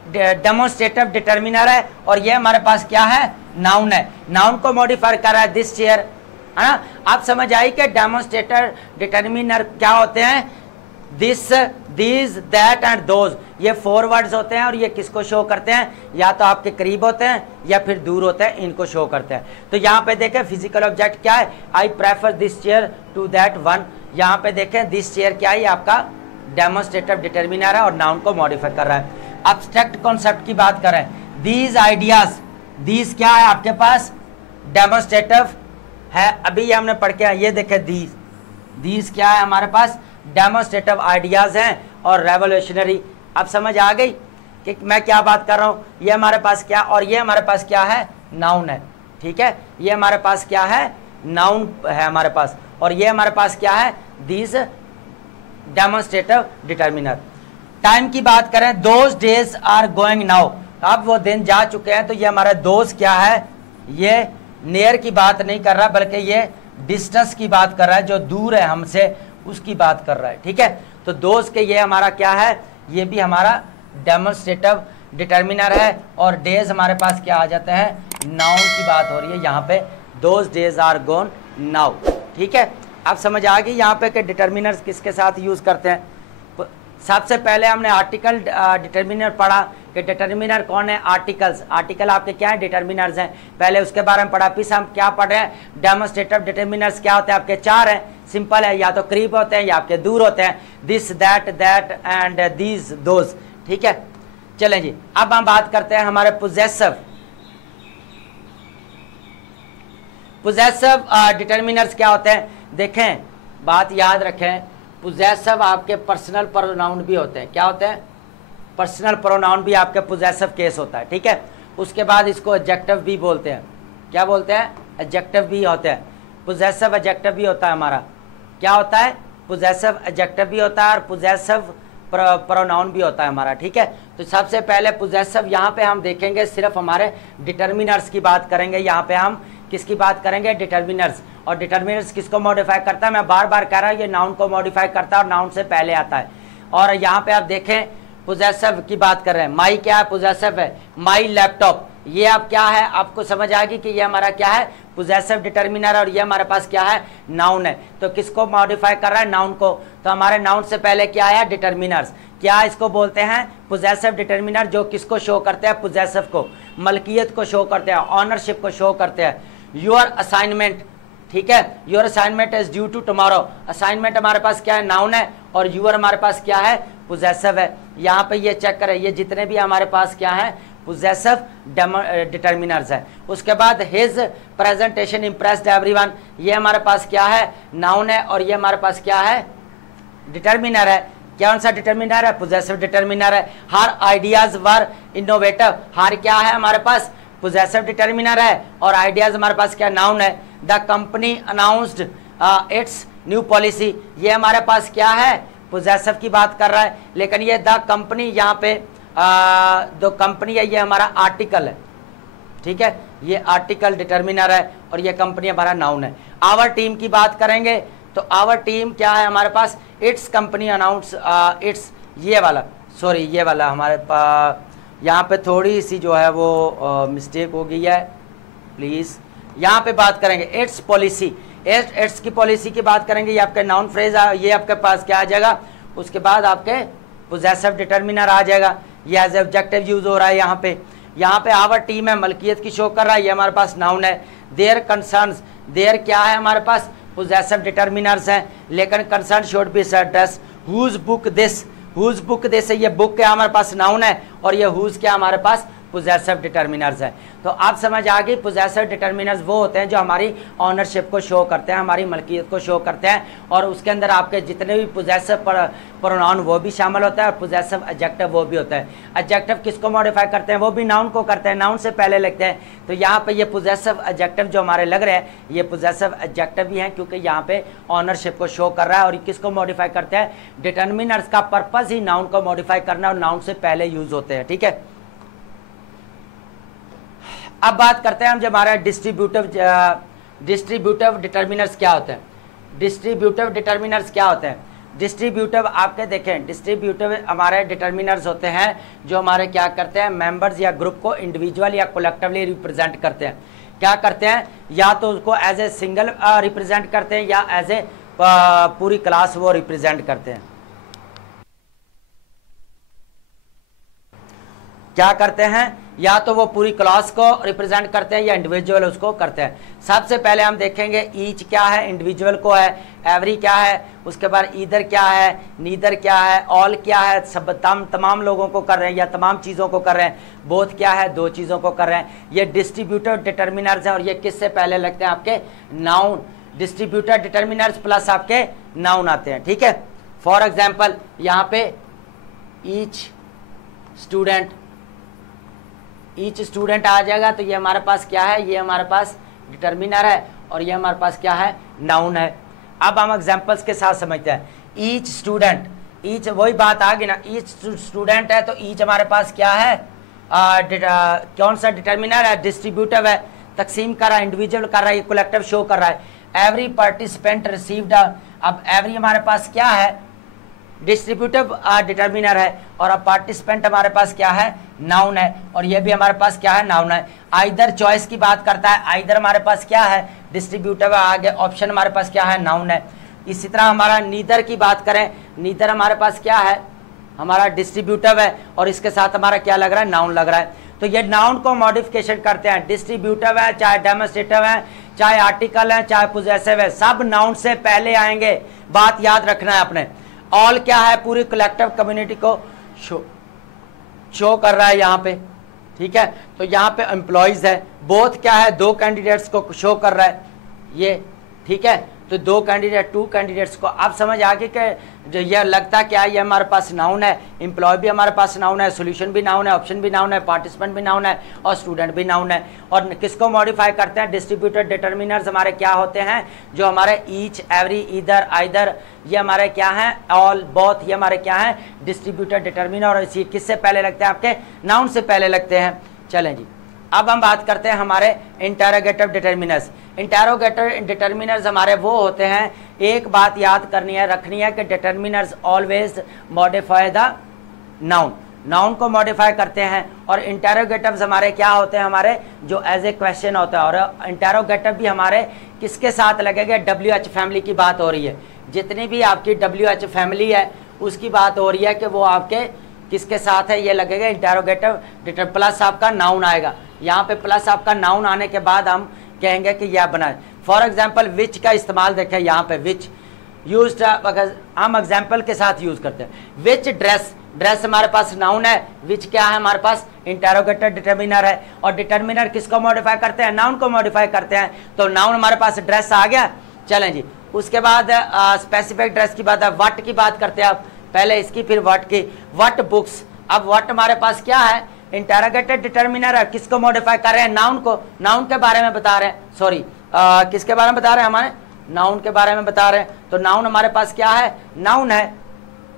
डेमोन्स्ट्रेटिव डिटरमिनर है, और ये हमारे पास क्या है, नाउन है। नाउन को मॉडिफाई कर रहा है दिस चेयर, है ना। आप समझ आई कि डेमोन्स्ट्रेटिव डिटरमिनर क्या होते हैं, this, these, that and those, ये 4 वर्ड्स होते हैं, और ये किसको शो करते हैं, या तो आपके करीब होते हैं या फिर दूर होते हैं, इनको शो करते हैं। तो यहाँ पे देखें फिजिकल ऑब्जेक्ट क्या है, I prefer this chair to that one. यहाँ पे देखें दिस चेयर क्या है, आपका डेमोन्स्ट्रेटिव डिटरमिनर है और नाउन को मॉडिफाई कर रहा है। एब्स्ट्रैक्ट कॉन्सेप्ट की बात करें, दीज आइडियाज, दीज क्या है आपके पास, डेमोन्स्ट्रेटिव है, अभी ये हमने पढ़ के आए, ये देखें दीज क्या है हमारे पास, डेमोन्स्ट्रेटिव आइडियाज हैं और रेवोल्यूशनरी। अब समझ आ गई कि मैं क्या बात कर रहा हूँ। ये हमारे पास क्या, और ये हमारे पास क्या है, नाउन है, ठीक है। ये हमारे पास क्या है, नाउन है हमारे पास, और ये हमारे पास क्या है, दीज डेमोन्स्ट्रेटिव डिटरमिनर। टाइम की बात करें, those days are going now, अब वो दिन जा चुके हैं, तो ये हमारा दोज क्या है, ये नियर की बात नहीं कर रहा बल्कि ये डिस्टेंस की बात कर रहा है, जो दूर है हमसे उसकी बात कर रहा है, ठीक है। तो दोज के ये हमारा क्या है, ये भी हमारा डेमोन्स्ट्रेटिव डिटरमिनर है, और डेज हमारे पास क्या आ जाते हैं, नाउन की बात हो रही है यहाँ पे, those days are gone now, ठीक है। अब समझ आ गई यहाँ पे कि डिटरमिनर्स किसके साथ यूज़ करते हैं। सबसे पहले हमने आर्टिकल डिटरमिनर पढ़ा कि डिटरमिनर कौन है, आर्टिकल्स, आर्टिकल आपके क्या है, डिटरमिनर्स हैं, पहले उसके बारे में पढ़ा। फिर हम क्या पढ़ रहे हैं, डेमोन्स्ट्रेटिव डिटरमिनर्स क्या होते हैं, आपके 4 हैं, सिंपल है, या तो करीब होते हैं या आपके दूर होते हैं, this, that and these, those, ठीक है। चलें जी, अब हम बात करते हैं हमारे पोजेसिव डिटरमिनर्स क्या होते हैं। देखें, बात याद रखें, पोजेसिव आपके पर्सनल प्रोनाउन भी होते हैं, क्या होते हैं, पर्सनल प्रोनाउन भी आपके पोजेसिव केस होता है, ठीक है। उसके बाद इसको एडजेक्टिव भी बोलते हैं, क्या बोलते हैं, एडजेक्टिव भी होते हैं, पोजेसिव एडजेक्टिव भी होता है हमारा, क्या होता है, पोजेसिव एडजेक्टिव भी होता है और पोजेसिव प्रोनाउन भी होता है हमारा, ठीक है। तो सबसे पहले पोजेसिव, यहाँ पे हम देखेंगे सिर्फ हमारे डिटरमिनर्स की बात करेंगे, यहाँ पे हम किसकी बात करेंगे, डिटरमिनर्स। और डिटरमिनर्स किसको मॉडिफाई करता है, मैं बार बार कह रहा हूँ, ये नाउन को मॉडिफाई करता है और नाउन से पहले आता है। और यहाँ पे आप देखें पोजेसिव की बात कर रहे हैं, माई क्या है, पोजेसिव है, माई लैपटॉप, ये अब क्या है, आपको समझ आ गई कि ये हमारा क्या है, पोजेसिव डिटर्मिनर, और ये हमारे पास क्या है, नाउन है। तो किसको मॉडिफाई कर रहा है, नाउन को। तो हमारे नाउन से पहले क्या आया, डिटर्मिनर्स। क्या इसको बोलते हैं, पोजेसिव डिटर्मिनर, जो किसको शो करते हैं, पोजेसिव को, मलकियत को शो करते हैं, ऑनरशिप को शो करते हैं। योर असाइनमेंट, ठीक है, your assignment is due to tomorrow. Assignment हमारे पास क्या है, नाउन है, और यूर हमारे पास क्या है, पोजेसिव है। यहाँ पे ये चेक करें, ये जितने भी हमारे पास क्या है, पोजेसिव डिटर्मिनर्स है। उसके बाद हिज प्रेजेंटेशन इम्प्रेस्ड एवरीवन, ये हमारे पास क्या है, नाउन है, और ये हमारे पास क्या है, डिटर्मिनर है। कौन सा डिटर्मिनर है, पोजेसिव डिटर्मिनर है। हर आइडियाज वर इनोवेटिव, हर क्या है हमारे पास, पोजेसिव डिटर्मिनर है, और आइडियाज हमारे पास क्या, नाउन है। The company announced it's new policy, ये हमारे पास क्या है, पोजेसिव की बात कर रहा है, लेकिन ये द कंपनी, यहाँ पे जो कंपनी है ये हमारा आर्टिकल है, ठीक है, ये आर्टिकल डिटर्मिनर है, और ये कंपनी हमारा नाउन है। आवर टीम की बात करेंगे तो आवर टीम क्या है हमारे पास, इट्स कंपनी अनाउंस इट्स, ये वाला, सॉरी ये वाला हमारे पास यहाँ पे थोड़ी सी जो है वो मिस्टेक हो गई है, प्लीज़। यहाँ पे बात करेंगे इट्स पॉलिसी, इट्स की पॉलिसी की बात करेंगे, ये आपके नाउन फ्रेज, ये आपके पास क्या आ जाएगा, उसके बाद आपके पोजेसिव डिटर्मिनर आ जाएगा। ये एज ऑब्जेक्टिव यूज हो रहा है यहाँ पे आवर टीम है, मलकियत की शो कर रहा है, ये हमारे पास नाउन है। देयर कंसर्न्स, देयर क्या है हमारे पास, पोजेसिव डिटर्मिनर्स हैं, लेकिन concern should be address. Whose book this, whose book this, ये बुक क्या हमारे पास, नाउन है, और ये हुज क्या हमारे पास, पोजेसिव डिटर्मिनर्स है। तो आप समझ आ गई, पोजेसिव डिटर्मिनर्स वो होते हैं जो हमारी ऑनरशिप को शो करते हैं, हमारी मलकियत को शो करते हैं, और उसके अंदर आपके जितने भी पोजेसिव प्रोनाउन वो भी शामिल होता है, और पोजेसिव एडजेक्टिव वो भी होता है। एडजेक्टिव किसको मॉडिफाई करते हैं, वो भी नाउन को करते हैं, नाउन से पहले लिखते हैं। तो यहाँ पे ये पोजेसिव एडजेक्टिव जो हमारे लग रहे हैं, ये पोजेसिव एडजेक्टिव भी हैं, क्योंकि यहाँ पे ऑनरशिप को शो कर रहा है, और किसको मॉडिफाई करते हैं, डिटर्मिनर्स का पर्पज ही नाउन को मॉडिफाई करना, और नाउन से पहले यूज होते हैं, ठीक है। अब बात करते हैं हम जो हमारा डिस्ट्रीब्यूटिव डिटर्मिनर्स क्या होते हैं। डिस्ट्रीब्यूटिव डिटर्मिनर्स क्या होते हैं, डिस्ट्रीब्यूटिव आपके देखें, डिस्ट्रीब्यूटिव हमारे डिटर्मिनर्स होते हैं जो हमारे क्या करते हैं, मेंबर्स या ग्रुप को इंडिविजुअल या कलेक्टिवली रिप्रेजेंट करते हैं। क्या करते हैं, या तो उसको एज ए सिंगल रिप्रेजेंट करते हैं, या एज ए पूरी क्लास वो रिप्रेजेंट करते हैं। क्या करते हैं, या तो वो पूरी क्लास को रिप्रेजेंट करते हैं, या इंडिविजुअल उसको करते हैं। सबसे पहले हम देखेंगे ईच क्या है, इंडिविजुअल को है, एवरी क्या है, उसके बाद ईदर क्या है, नीदर क्या है, ऑल क्या है, सब तमाम लोगों को कर रहे हैं या तमाम चीज़ों को कर रहे हैं, बोथ क्या है, दो चीज़ों को कर रहे हैं। ये डिस्ट्रीब्यूटिव डिटर्मिनर्स हैं, और ये किससे पहले लगते हैं, आपके नाउन। डिस्ट्रीब्यूटिव डिटर्मिनर्स प्लस आपके नाउन आते हैं, ठीक है। फॉर एग्जाम्पल यहाँ पे ईच स्टूडेंट आ जाएगा, तो ये हमारे पास क्या है, ये हमारे पास डिटर्मिनर है, और ये हमारे पास क्या है, नाउन है। अब हम एग्जांपल्स के साथ समझते हैं। ईच स्टूडेंट, ईच वही बात आ गई ना, ईच स्टूडेंट है, तो ईच हमारे पास क्या है, कौन सा डिटर्मिनर है, डिस्ट्रीब्यूटिव है, तकसीम कर रहा है, इंडिविजुअल कर रहा है, ये कलेक्टिव शो कर रहा है। एवरी पार्टिसिपेंट रिसीव्ड, अब एवरी हमारे पास क्या है, डिस्ट्रीब्यूटिव डिटर्मिनर है, और अब पार्टिसिपेंट हमारे पास क्या है, नाउन है, और ये भी हमारे पास क्या है, नाउन है। आइदर चॉइस की बात करता है, आइदर हमारे पास क्या है, डिस्ट्रीब्यूटिव है, आगे ऑप्शन हमारे पास क्या है, नाउन है। इसी तरह हमारा नीदर की बात करें, नीदर हमारे पास क्या है, हमारा डिस्ट्रीब्यूटिव है, और इसके साथ हमारा क्या लग रहा है, नाउन लग रहा है। तो ये नाउन को मॉडिफिकेशन करते हैं, डिस्ट्रीब्यूटिव है, चाहे डेमोन्स्ट्रेटिव है, चाहे आर्टिकल है, चाहे पोजेसिव है, सब नाउन से पहले आएंगे, बात याद रखना है आपने। ऑल क्या है, पूरी कलेक्टिव कम्युनिटी को शो कर रहा है यहाँ पे, ठीक है। तो यहाँ पे एम्प्लॉयज है, बोथ क्या है, दो कैंडिडेट्स को शो कर रहा है ये, ठीक है। तो दो कैंडिडेट, टू कैंडिडेट्स को आप समझ आ गए कि जो ये लगता क्या है, ये हमारे पास नाउन है, एम्प्लॉय भी हमारे पास नाउन है, सोल्यूशन भी नाउन है, ऑप्शन भी नाउन है, पार्टिसिपेंट भी नाउन है, और स्टूडेंट भी नाउन है। और किसको मॉडिफाई करते हैं, डिस्ट्रीब्यूटेड डिटर्मिनर्स हमारे क्या होते हैं, जो हमारे ईच, एवरी, ईदर, आइदर, ये हमारे क्या हैं, ऑल, बोथ, ये हमारे क्या हैं, डिस्ट्रीब्यूटेड डिटर्मिनर, और इसी किससे पहले लगते हैं, आपके नाउन से पहले लगते हैं। चलें जी, अब हम बात करते हैं हमारे इंटरोगेटिव डिटर्मिनर्स। इंटरोगेटिव डिटर्मिनर्स हमारे वो होते हैं, एक बात याद करनी है, रखनी है कि determiners always modify the noun. Noun को मॉडिफाई करते हैं, और इंटेरोगेटिव्स हमारे क्या होते हैं, हमारे जो एज ए क्वेश्चन होता है। और इंटेरोगेटिव भी हमारे किसके साथ लगेगा, WH फैमिली की बात हो रही है, जितनी भी आपकी WH फैमिली है उसकी बात हो रही है कि वो आपके किसके साथ है, ये लगेगा इंटेरोगेटिव प्लस आपका नाउन आएगा। यहाँ पे प्लस आपका नाउन आने के बाद हम कहेंगे कि यह बनाए। फॉर एग्जाम्पल विच का इस्तेमाल देखें, यहाँ पे विच यूज हम एग्जाम्पल के साथ यूज करते हैं। विच ड्रेस, ड्रेस हमारे पास नाउन है, विच क्या है हमारे पास इंटेरोगेटिव डिटर्मिनर है, और डिटर्मिनर किसको मॉडिफाई करते हैं, नाउन को मॉडिफाई करते हैं। तो नाउन हमारे पास ड्रेस आ गया। चलें जी, उसके बाद स्पेसिफिक ड्रेस की बात है, व्हाट की बात करते हैं आप, पहले इसकी फिर व्हाट की। व्हाट बुक्स, अब व्हाट हमारे पास क्या है, इंटेरोगेटिव डिटर्मिनर है, किसको मॉडिफाई कर रहे हैं, नाउन को, नाउन के बारे में बता रहे हैं, सॉरी किसके बारे में बता रहे हैं, हमारे नाउन के बारे में बता रहे हैं। तो नाउन हमारे पास क्या है, नाउन है,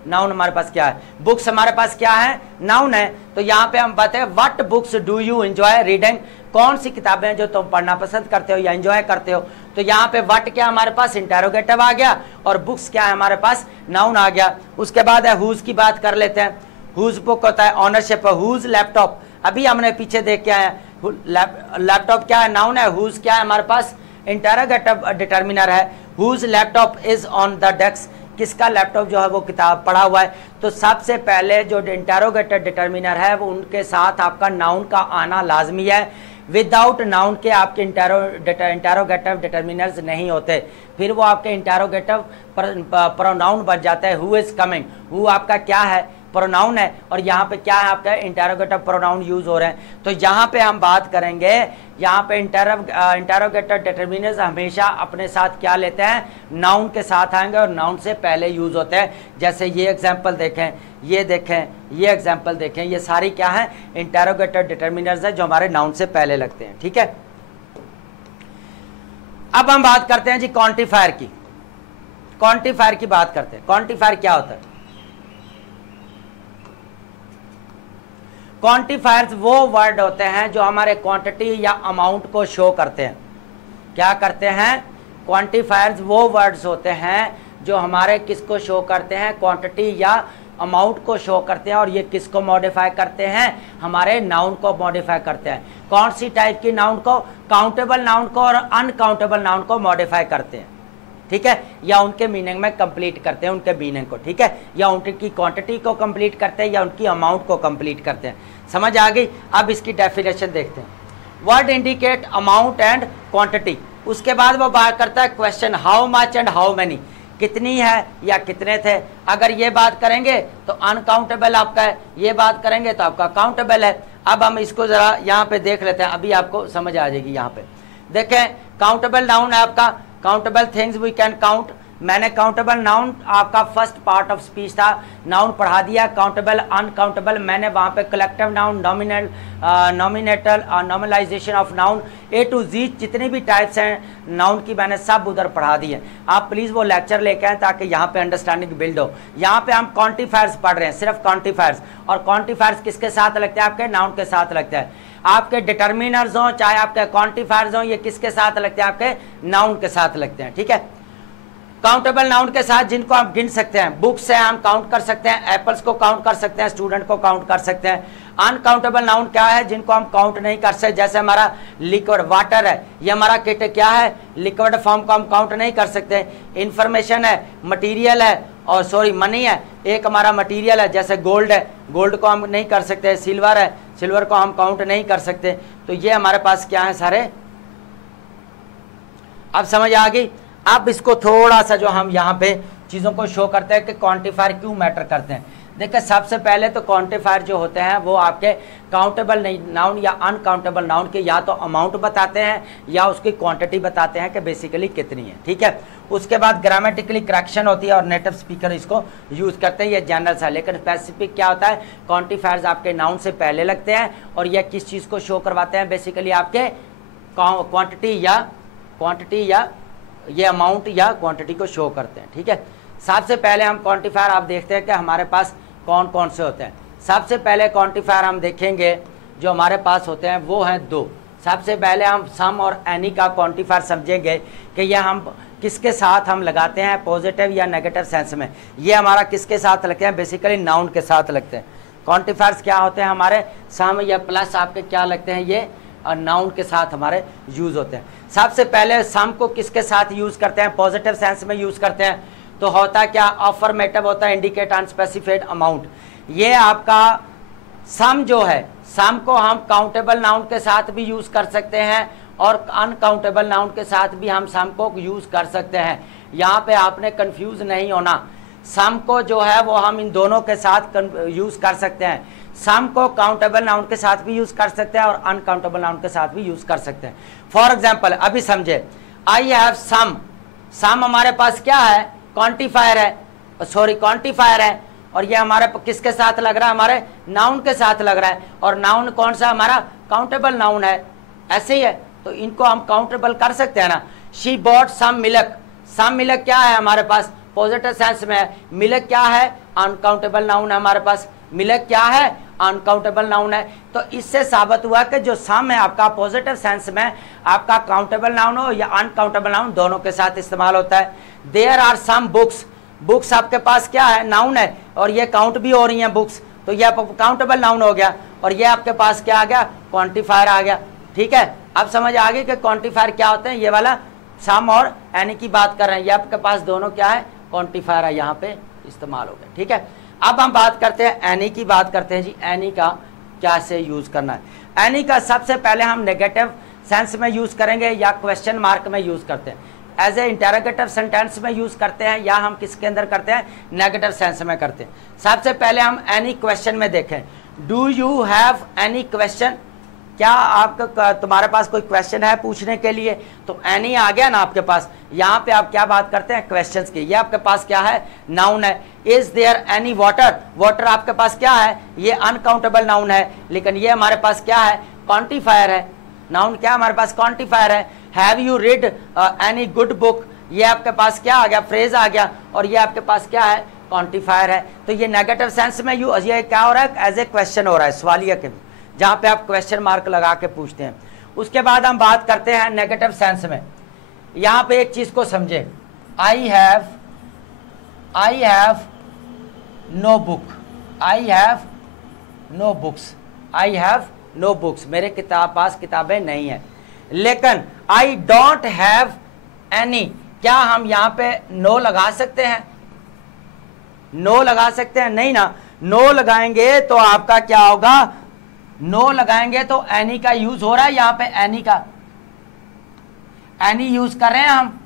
नाउन हमारे पास क्या है, बुक्स हमारे पास क्या है, नाउन है। तो यहाँ पे हम बताते हैं what books do you enjoy reading, कौन सी किताबें जो तुम पढ़ना पसंद करते हो या एंजॉय करते हो। तो यहाँ पे व्हाट क्या हमारे पास इंटेरोगेटिव आ गया, और बुक्स क्या है हमारे पास नाउन आ गया। उसके बाद है हुज की बात कर लेते हैं। हुज बुक होता है ऑनरशिप, हुज लैपटॉप, अभी हमने पीछे देख के आए हैं, लैपटॉप क्या है, नाउन है, हुज क्या है हमारे पास इंटेरोगेटिव डिटर्मिनर है। Whose laptop is on the desk, किसका लैपटॉप जो है वो किताब पढ़ा हुआ है। तो सबसे पहले जो इंटेरोगेटिव डिटर्मिनर है वो उनके साथ आपका नाउन का आना लाजमी है। विदाउट नाउन के आपके इंटेरोगेटिव डिटर्मिनर्स नहीं होते, फिर वो आपके इंटेरोगेटिव प्रोनाउन बन जाता है। हु इज कमिंग, हु आपका क्या है, प्रोनाउन है, और यहाँ पे क्या है आपका इंटेरोगेटिव प्रोनाउन यूज हो रहे हैं। तो यहाँ पे हम बात करेंगे, यहाँ पे इंटेरोगेटिव डिटर्मिनर्स हमेशा अपने साथ क्या लेते हैं, नाउन के साथ आएंगे और नाउन से पहले यूज होते हैं। जैसे ये एग्जाम्पल देखें, ये देखें, ये एग्जाम्पल देखें, ये सारी क्या है इंटेरोगेटिव डिटर्मिनर्स है जो हमारे नाउन से पहले लगते हैं। ठीक है, अब हम बात करते हैं जी क्वांटिफायर की। क्वांटिफायर की बात करते हैं। क्वांटिफायर क्या होता है, क्वांटिफायर्स वो वर्ड होते हैं जो हमारे क्वांटिटी या अमाउंट को शो करते हैं। क्या करते हैं, क्वांटिफायर्स वो वर्ड्स होते हैं जो हमारे किसको शो करते हैं, क्वांटिटी या अमाउंट को शो करते हैं। और ये किसको मॉडिफाई करते हैं, हमारे नाउन को मॉडिफाई करते हैं। कौन सी टाइप की नाउन को, काउंटेबल नाउन को और अनकाउंटेबल नाउन को मॉडिफाई करते हैं। ठीक है, या उनके मीनिंग में कंप्लीट करते हैं उनके मीनिंग को। ठीक है, या उनकी क्वांटिटी को कंप्लीट करते हैं या उनकी अमाउंट को कंप्लीट करते हैं। समझ आ गई। अब इसकी डेफिनेशन देखते हैं। Word indicate amount and quantity. उसके बाद वो बात करता है question, how much and how many, कितनी है या कितने थे। अगर ये बात करेंगे तो अनकाउंटेबल आपका है, ये बात करेंगे तो आपका काउंटेबल है। अब हम इसको जरा यहाँ पे देख लेते हैं, अभी आपको समझ आ जाएगी। यहाँ पे देखें, काउंटेबल नाउन है आपका, countable things we can count. मैंने काउंटेबल नाउन आपका फर्स्ट पार्ट ऑफ स्पीच था, नाउन पढ़ा दिया। काउंटेबल अनकाउंटेबल मैंने वहाँ पे collective noun, nominal, nominal, normalization of noun, A to Z जितने भी टाइप्स हैं नाउन की मैंने सब उधर पढ़ा दी है। आप प्लीज़ वो लेक्चर लेके आएँ ताकि यहाँ पे अंडरस्टैंडिंग बिल्ड हो। यहाँ पे हम क्वांटिफायर्स पढ़ रहे हैं, सिर्फ क्वांटिफायर्स। और क्वांटिफायर्स किसके साथ लगते हैं, आपके नाउन के साथ लगते हैं। आपके डिटर्मिनर्स हों चाहे आपके क्वांटिफायर्स हों, ये किसके साथ लगते हैं, आपके नाउन के साथ लगते हैं। ठीक है, काउंटेबल नाउन के साथ जिनको आप गिन सकते हैं, बुक्स से हम काउंट कर सकते हैं, एप्पल्स को काउंट कर सकते हैं, स्टूडेंट को काउंट कर सकते हैं। अनकाउंटेबल नाउन क्या है, जिनको हम काउंट नहीं कर सकते, जैसे हमारा लिक्विड वाटर है, ये हमारा किट क्या है, लिक्विड फॉर्म को हम काउंट नहीं कर सकते। इंफॉर्मेशन है, मटीरियल है, और सॉरी मनी है, एक हमारा मटीरियल है, जैसे गोल्ड है, गोल्ड को हम नहीं कर सकते। सिल्वर है, सिल्वर को हम काउंट नहीं कर सकते। तो ये हमारे पास क्या है सारे, अब समझ आ गई। अब इसको थोड़ा सा जो हम यहाँ पे चीज़ों को शो करते हैं कि क्वांटिफायर क्यों मैटर करते हैं। देखिए, सबसे पहले तो क्वांटिफायर जो होते हैं वो आपके काउंटेबल नाउन या अनकाउंटेबल नाउन के या तो अमाउंट बताते हैं या उसकी क्वांटिटी बताते हैं कि बेसिकली कितनी है। ठीक है, उसके बाद ग्रामेटिकली करेक्शन होती है और नेटिव स्पीकर इसको यूज़ करते हैं, ये जनरल सा। लेकिन स्पेसिफिक क्या होता है, क्वांटिफायर्स आपके नाउन से पहले लगते हैं और यह किस चीज़ को शो करवाते हैं, बेसिकली आपके क्वांटिटी या ये अमाउंट या क्वांटिटी को शो करते हैं। ठीक है, सबसे पहले हम क्वांटिफायर आप देखते हैं कि हमारे पास कौन कौन से होते हैं। सबसे पहले क्वांटिफायर हम देखेंगे जो हमारे पास होते हैं वो हैं दो। सबसे पहले हम सम और एनी का क्वांटिफायर समझेंगे कि यह हम किसके साथ हम लगाते हैं, पॉजिटिव या नेगेटिव सेंस में। ये हमारा किसके साथ लगते हैं, बेसिकली नाउन के साथ लगते हैं। क्वांटिफायर्स क्या होते हैं हमारे, सम या प्लस आपके क्या लगते हैं, ये नाउन के साथ हमारे यूज होते हैं। सबसे पहले सम को किसके साथ यूज करते हैं, पॉजिटिव सेंस में यूज करते हैं, तो होता क्या, अफर्मेटिव होता है, इंडिकेट अनस्पेसिफाइड अमाउंट। ये आपका सम जो है, सम को हम काउंटेबल नाउन के साथ भी यूज कर सकते हैं और अनकाउंटेबल नाउन के साथ भी हम सम को यूज कर सकते हैं। यहाँ पे आपने कंफ्यूज नहीं होना, सम को जो है वो हम इन दोनों के साथ यूज कर सकते हैं। सम को काउंटेबल नाउन के साथ भी यूज कर सकते हैं और अनकाउंटेबल नाउन के साथ भी यूज कर सकते हैं। फॉर एग्जाम्पल अभी समझे, आई हैव सम, सम हमारे पास क्या है, क्वांटिफायर है, सॉरी क्वांटिफायर है, और ये हमारे किसके साथ लग रहा है, हमारे नाउन के साथ लग रहा है, और नाउन कौन सा हमारा, काउंटेबल नाउन है, ऐसे ही है, तो इनको हम काउंटेबल कर सकते हैं ना। She bought some milk, some milk क्या है हमारे पास, पॉजिटिव सेंस में है, मिल्क क्या है, अनकाउंटेबल नाउन है हमारे पास, मिल्क क्या है, अनकाउंटेबल नाउन है। तो इससे साबित हुआ कि जो सम है आपका पॉजिटिव सेंस में आपका काउंटेबल नाउन हो या अनकाउंटेबल नाउन दोनों के साथ इस्तेमाल होता है। There are some books, books आपके पास क्या है, नाउन है, और ये काउंट भी हो रही हैं बुक्स, तो ये काउंटेबल नाउन हो गया, और ये आपके पास क्या आ गया, क्वांटिफायर आ गया। ठीक है, अब समझ आ गई कि क्वांटिफायर क्या होते हैं, ये वाला सम और एनी की बात कर रहे हैं, ये आपके पास दोनों क्या है, क्वांटिफायर है, यहाँ पे इस्तेमाल हो गया। ठीक है, अब हम बात करते हैं एनी की, बात करते हैं जी एनी का कैसे यूज करना है। एनी का सबसे पहले हम नेगेटिव सेंस में यूज करेंगे या क्वेश्चन मार्क में यूज करते हैं, एज ए इंटरोगेटिव सेंटेंस में यूज करते हैं, या हम किसके अंदर करते हैं, नेगेटिव सेंस में करते हैं। सबसे पहले हम एनी क्वेश्चन में देखें, do you have any question, क्या आपका तुम्हारे पास कोई क्वेश्चन है पूछने के लिए, तो एनी आ गया ना आपके पास। यहाँ पे आप क्या बात करते हैं, क्वेश्चंस की, ये आपके पास क्या है, नाउन है। Is there any water, water आपके पास क्या है, ये अनकाउंटेबल नाउन है, लेकिन ये हमारे पास क्या है, क्वांटिफायर है, नाउन क्या हमारे पास, क्वांटिफायर है। Have you read any good book, ये आपके पास क्या आ गया, फ्रेज आ गया, और ये आपके पास क्या है, क्वांटिफायर है। तो ये नेगेटिव सेंस में ये क्या हो रहा है, एज ए क्वेश्चन हो रहा है, सवालिया के, जहां पे आप क्वेश्चन मार्क लगा के पूछते हैं। उसके बाद हम बात करते हैं नेगेटिव सेंस में। यहां पे एक चीज को समझे, I have no book, I have no books, I have no books, मेरे पास किताबें नहीं है। लेकिन आई डोंट हैव एनी, क्या हम यहां पे नो लगा सकते हैं, नो लगा सकते हैं, नहीं ना। नो लगाएंगे तो आपका क्या होगा, नो लगाएंगे तो एनी का यूज हो रहा है, यहां पे एनी का, एनी यूज कर रहे हैं हम,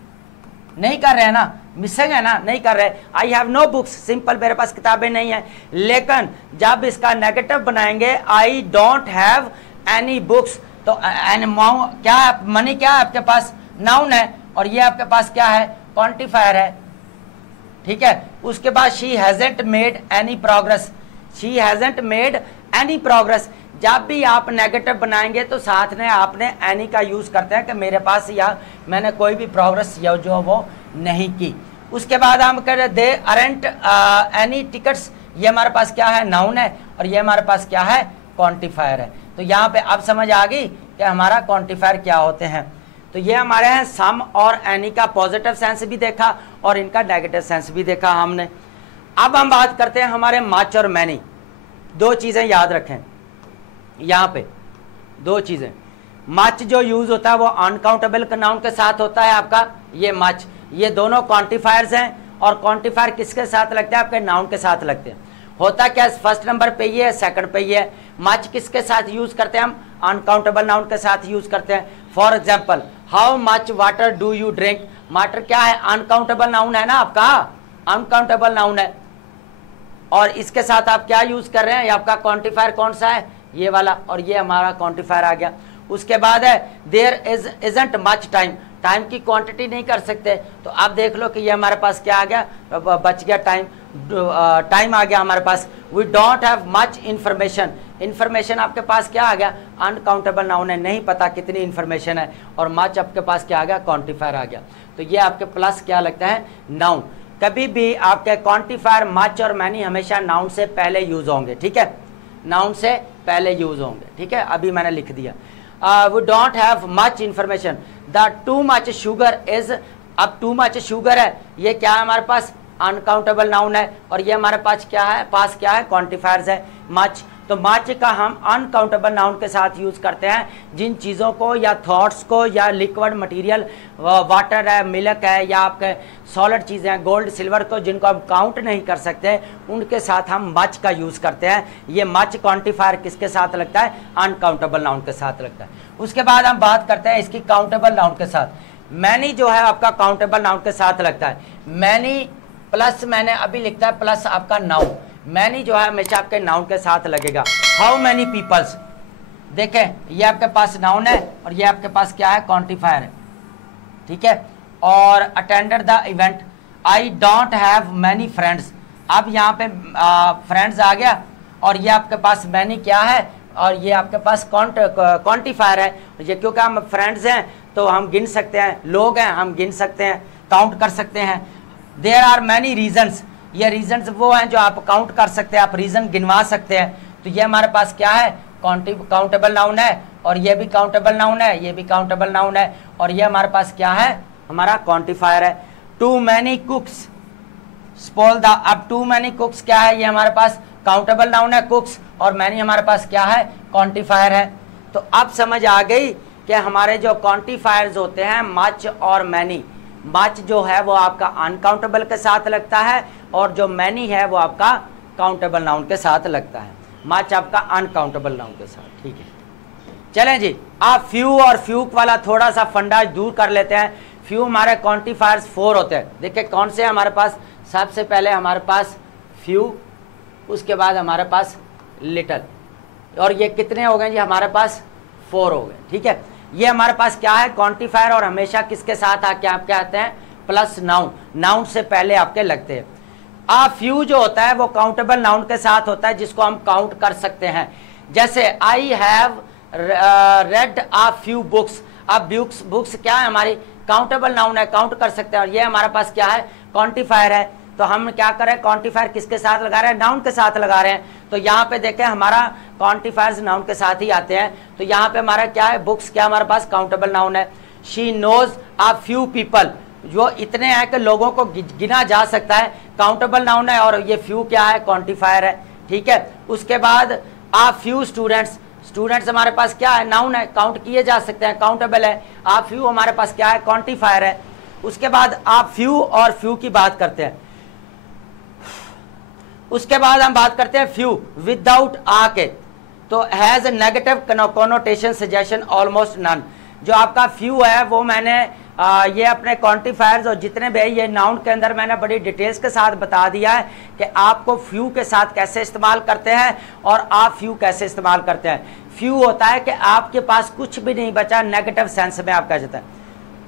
नहीं कर रहे हैं ना, मिसिंग है ना, नहीं कर रहे। I have no books, simple मेरे पास किताबें नहीं है। लेकिन जब इसका नेगेटिव बनाएंगे, I don't have any books, तो क्या है, मनी क्या है आपके पास, नाउन है, और ये आपके पास क्या है, क्वांटिफायर है। ठीक है, उसके बाद she hasn't made any progress, she hasn't made any progress, जब भी आप नेगेटिव बनाएंगे तो साथ में आपने एनी का यूज करते हैं कि मेरे पास या मैंने कोई भी प्रोग्रेस जो वो नहीं की। उसके बाद हम कह रहे दे अरेंट एनी टिकट्स, ये हमारे पास क्या है, नाउन है, और ये हमारे पास क्या है, क्वांटिफायर है। तो यहाँ पे अब समझ आ गई कि हमारा क्वांटिफायर क्या होते हैं। तो ये हमारे हैं सम और एनी का पॉजिटिव सेंस भी देखा और इनका नेगेटिव सेंस भी देखा हमने। अब हम बात करते हैं हमारे मच और मैनी। दो चीजें याद रखें यहाँ पे, दो चीजें, मच जो यूज होता है वो अनकाउंटेबल नाउन के साथ होता है आपका, ये मच, ये दोनों क्वांटिफायर्स हैं, और क्वांटिफायर किसके साथ लगते हैं, आपके नाउन के साथ लगते हैं। होता क्या, फर्स्ट नंबर पे ये है, सेकंड पे ये है। मच किसके साथ यूज करते हैं हम, अनकाउंटेबल नाउन के साथ यूज करते हैं। For example, how much water do you drink, water क्या है, अनकाउंटेबल नाउन है ना आपका, अनकाउंटेबल नाउन है, और इसके साथ आप क्या यूज कर रहे हैं, ये आपका क्वांटिफायर कौन सा है, ये वाला, और ये हमारा क्वांटिफायर आ गया। उसके बाद है there isn't much time, time की क्वांटिटी नहीं कर सकते, तो आप देख लो कि ये हमारे पास क्या आ गया, बच गया टाइम, टाइम आ गया हमारे पास। We don't have much information, information आपके पास क्या आ गया, अनकाउंटेबल नाउन है, नहीं पता कितनी इंफॉर्मेशन है, और मच आपके पास क्या आ गया, क्वांटिफायर आ गया। तो ये आपके प्लस क्या लगता है, नाउन। कभी भी आपके क्वांटिफायर मच और मैनी हमेशा नाउन से पहले यूज होंगे, ठीक है, नाउन से पहले यूज होंगे, ठीक है। अभी मैंने लिख दिया, we don't have much information, the too much sugar is, अब टू मच शुगर है, ये क्या है हमारे पास, अनकाउंटेबल नाउन है, और ये हमारे पास क्या है क्वांटिफायर्स है मच। तो मच का हम अनकाउंटेबल नाउन के साथ यूज करते हैं जिन चीज़ों को या थॉट्स को या लिक्विड मटेरियल, वाटर है, मिल्क है, या आपके सॉलिड चीज़ें हैं, गोल्ड सिल्वर को, जिनको हम काउंट नहीं कर सकते, उनके साथ हम मच का यूज़ करते हैं। ये मच क्वांटिफायर किसके साथ लगता है? अनकाउंटेबल नाउन के साथ लगता है। उसके बाद हम बात करते हैं इसकी काउंटेबल नाउन के साथ। मैनी जो है आपका काउंटेबल नाउन के साथ लगता है। मैनी प्लस मैंने अभी लिखता है प्लस आपका नाउन। मैनी जो है हमेशा आपके नाउन के साथ लगेगा। हाउ मैनी पीपल्स, देखें ये आपके पास नाउन है और ये आपके पास क्या है? क्वांटिफायर है, ठीक है। और attended the event, I don't have many friends. अब यहाँ पे फ्रेंड्स आ गया और ये आपके पास मैनी क्या है? और ये आपके पास क्वांटिफायर है। ये क्योंकि हम फ्रेंड्स हैं तो हम गिन सकते हैं, लोग हैं हम गिन सकते हैं, काउंट कर सकते हैं। देयर आर मैनी रीजन्स, ये रीजन्स वो हैं जो आप काउंट कर सकते हैं, आप रीजन गिनवा सकते हैं। तो ये हमारे पास क्या है? काउंटेबल नाउन है, और ये भी काउंटेबल नाउन है, ये भी काउंटेबल नाउन है, और ये हमारे पास क्या है? हमारा क्वांटिफायर है। Too many cooks spoil the, अब टू मैनी कुक्स क्या है? ये हमारे पास काउंटेबल नाउन है कुक्स, और मैनी हमारे पास क्या है? क्वांटिफायर है। तो अब समझ आ गई कि हमारे जो क्वांटिफायर्स होते हैं मच और मैनी, मच जो है वो आपका अनकाउंटेबल के साथ लगता है, और जो मैनी है वो आपका काउंटेबल नाउन के साथ लगता है। मच आपका अनकाउंटेबल नाउन के साथ, ठीक है। चलें जी, आप फ्यू और फ्यूक वाला थोड़ा सा फंडा दूर कर लेते हैं। फ्यू हमारे क्वांटिफायर्स 4 होते हैं। देखिए कौन से हमारे पास? सबसे पहले हमारे पास फ्यू, उसके बाद हमारे पास लिटल, और ये कितने हो गए जी? हमारे पास 4 हो गए, ठीक है। ये हमारे पास क्या है? क्वांटिफायर, और हमेशा किसके साथ आके आपके आते हैं? प्लस नाउन, नाउन से पहले आपके लगते हैं। आ फ्यू जो होता है वो काउंटेबल नाउन के साथ होता है जिसको हम काउंट कर सकते हैं। जैसे I have read uh few books. अब बुक्स क्या है? हमारी काउंटेबल नाउन है, काउंट कर सकते हैं, और ये हमारे पास क्या है? क्वांटिफायर है। तो हम क्या करें? क्वांटिफायर किसके साथ लगा रहे हैं? नाउन के साथ लगा रहे हैं। तो यहाँ पे देखें हमारा क्वांटिफायर्स नाउन के साथ ही आते हैं। तो यहाँ पे हमारा क्या है? बुक्स क्या हमारे पास? काउंटेबल नाउन है। She knows a few people, जो इतने हैं कि लोगों को गिना जा सकता है, काउंटेबल नाउन है, और ये फ्यू क्या है? क्वांटिफायर है, ठीक है। उसके बाद आ फ्यू स्टूडेंट्स, स्टूडेंट्स हमारे पास क्या है? नाउन है, काउंट किए जा सकते हैं, काउंटेबल है। आ फ्यू हमारे पास क्या है? क्वांटिफायर है। उसके बाद आप फ्यू और फ्यू की बात करते हैं। उसके बाद हम बात करते हैं फ्यू विदाउट आ के, तो has negative connotation suggestion almost none. जो आपका फ्यू है वो मैंने ये अपने क्वांटिफायर्स और जितने भी ये नाउन के अंदर मैंने बड़ी डिटेल्स के साथ बता दिया है कि आपको फ्यू के साथ कैसे इस्तेमाल करते हैं और आप फ्यू कैसे इस्तेमाल करते हैं। फ्यू होता है कि आपके पास कुछ भी नहीं बचा, नेगेटिव सेंस में आप कह जाता है।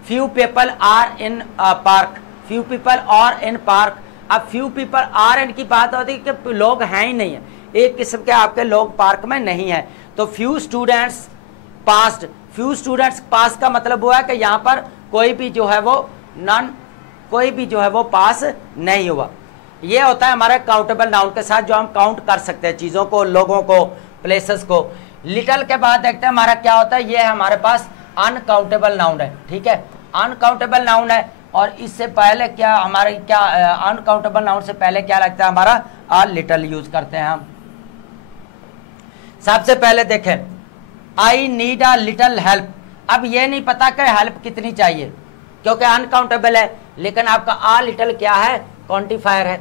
Few people are in park, few people are in park. अब फ्यू पीपल आर इन की बात होती है कि लोग हैं ही नहीं है, एक किस्म के आपके लोग पार्क में नहीं है। तो few students passed, few students pass का मतलब हुआ है कि यहाँ पर कोई भी जो है वो कोई भी जो है वो पास नहीं हुआ। ये होता है हमारे काउंटेबल नाउन के साथ जो हम काउंट कर सकते हैं चीज़ों को, लोगों को, प्लेसेस को। लिटल के बाद देखते हैं हमारा क्या होता है। ये हमारे पास अनकाउंटेबल नाउन है, ठीक है, अनकाउंटेबल नाउन है। और इससे पहले क्या हमारे क्या अनकाउंटेबल नाउन से पहले क्या लगता है हमारा? आ लिटल यूज करते हैं हम। सबसे पहले देखें I need a little help. अब ये नहीं पता कि हेल्प कितनी चाहिए क्योंकि अनकाउंटेबल है, लेकिन आपका आ लिटल क्या है? क्वांटिफायर है।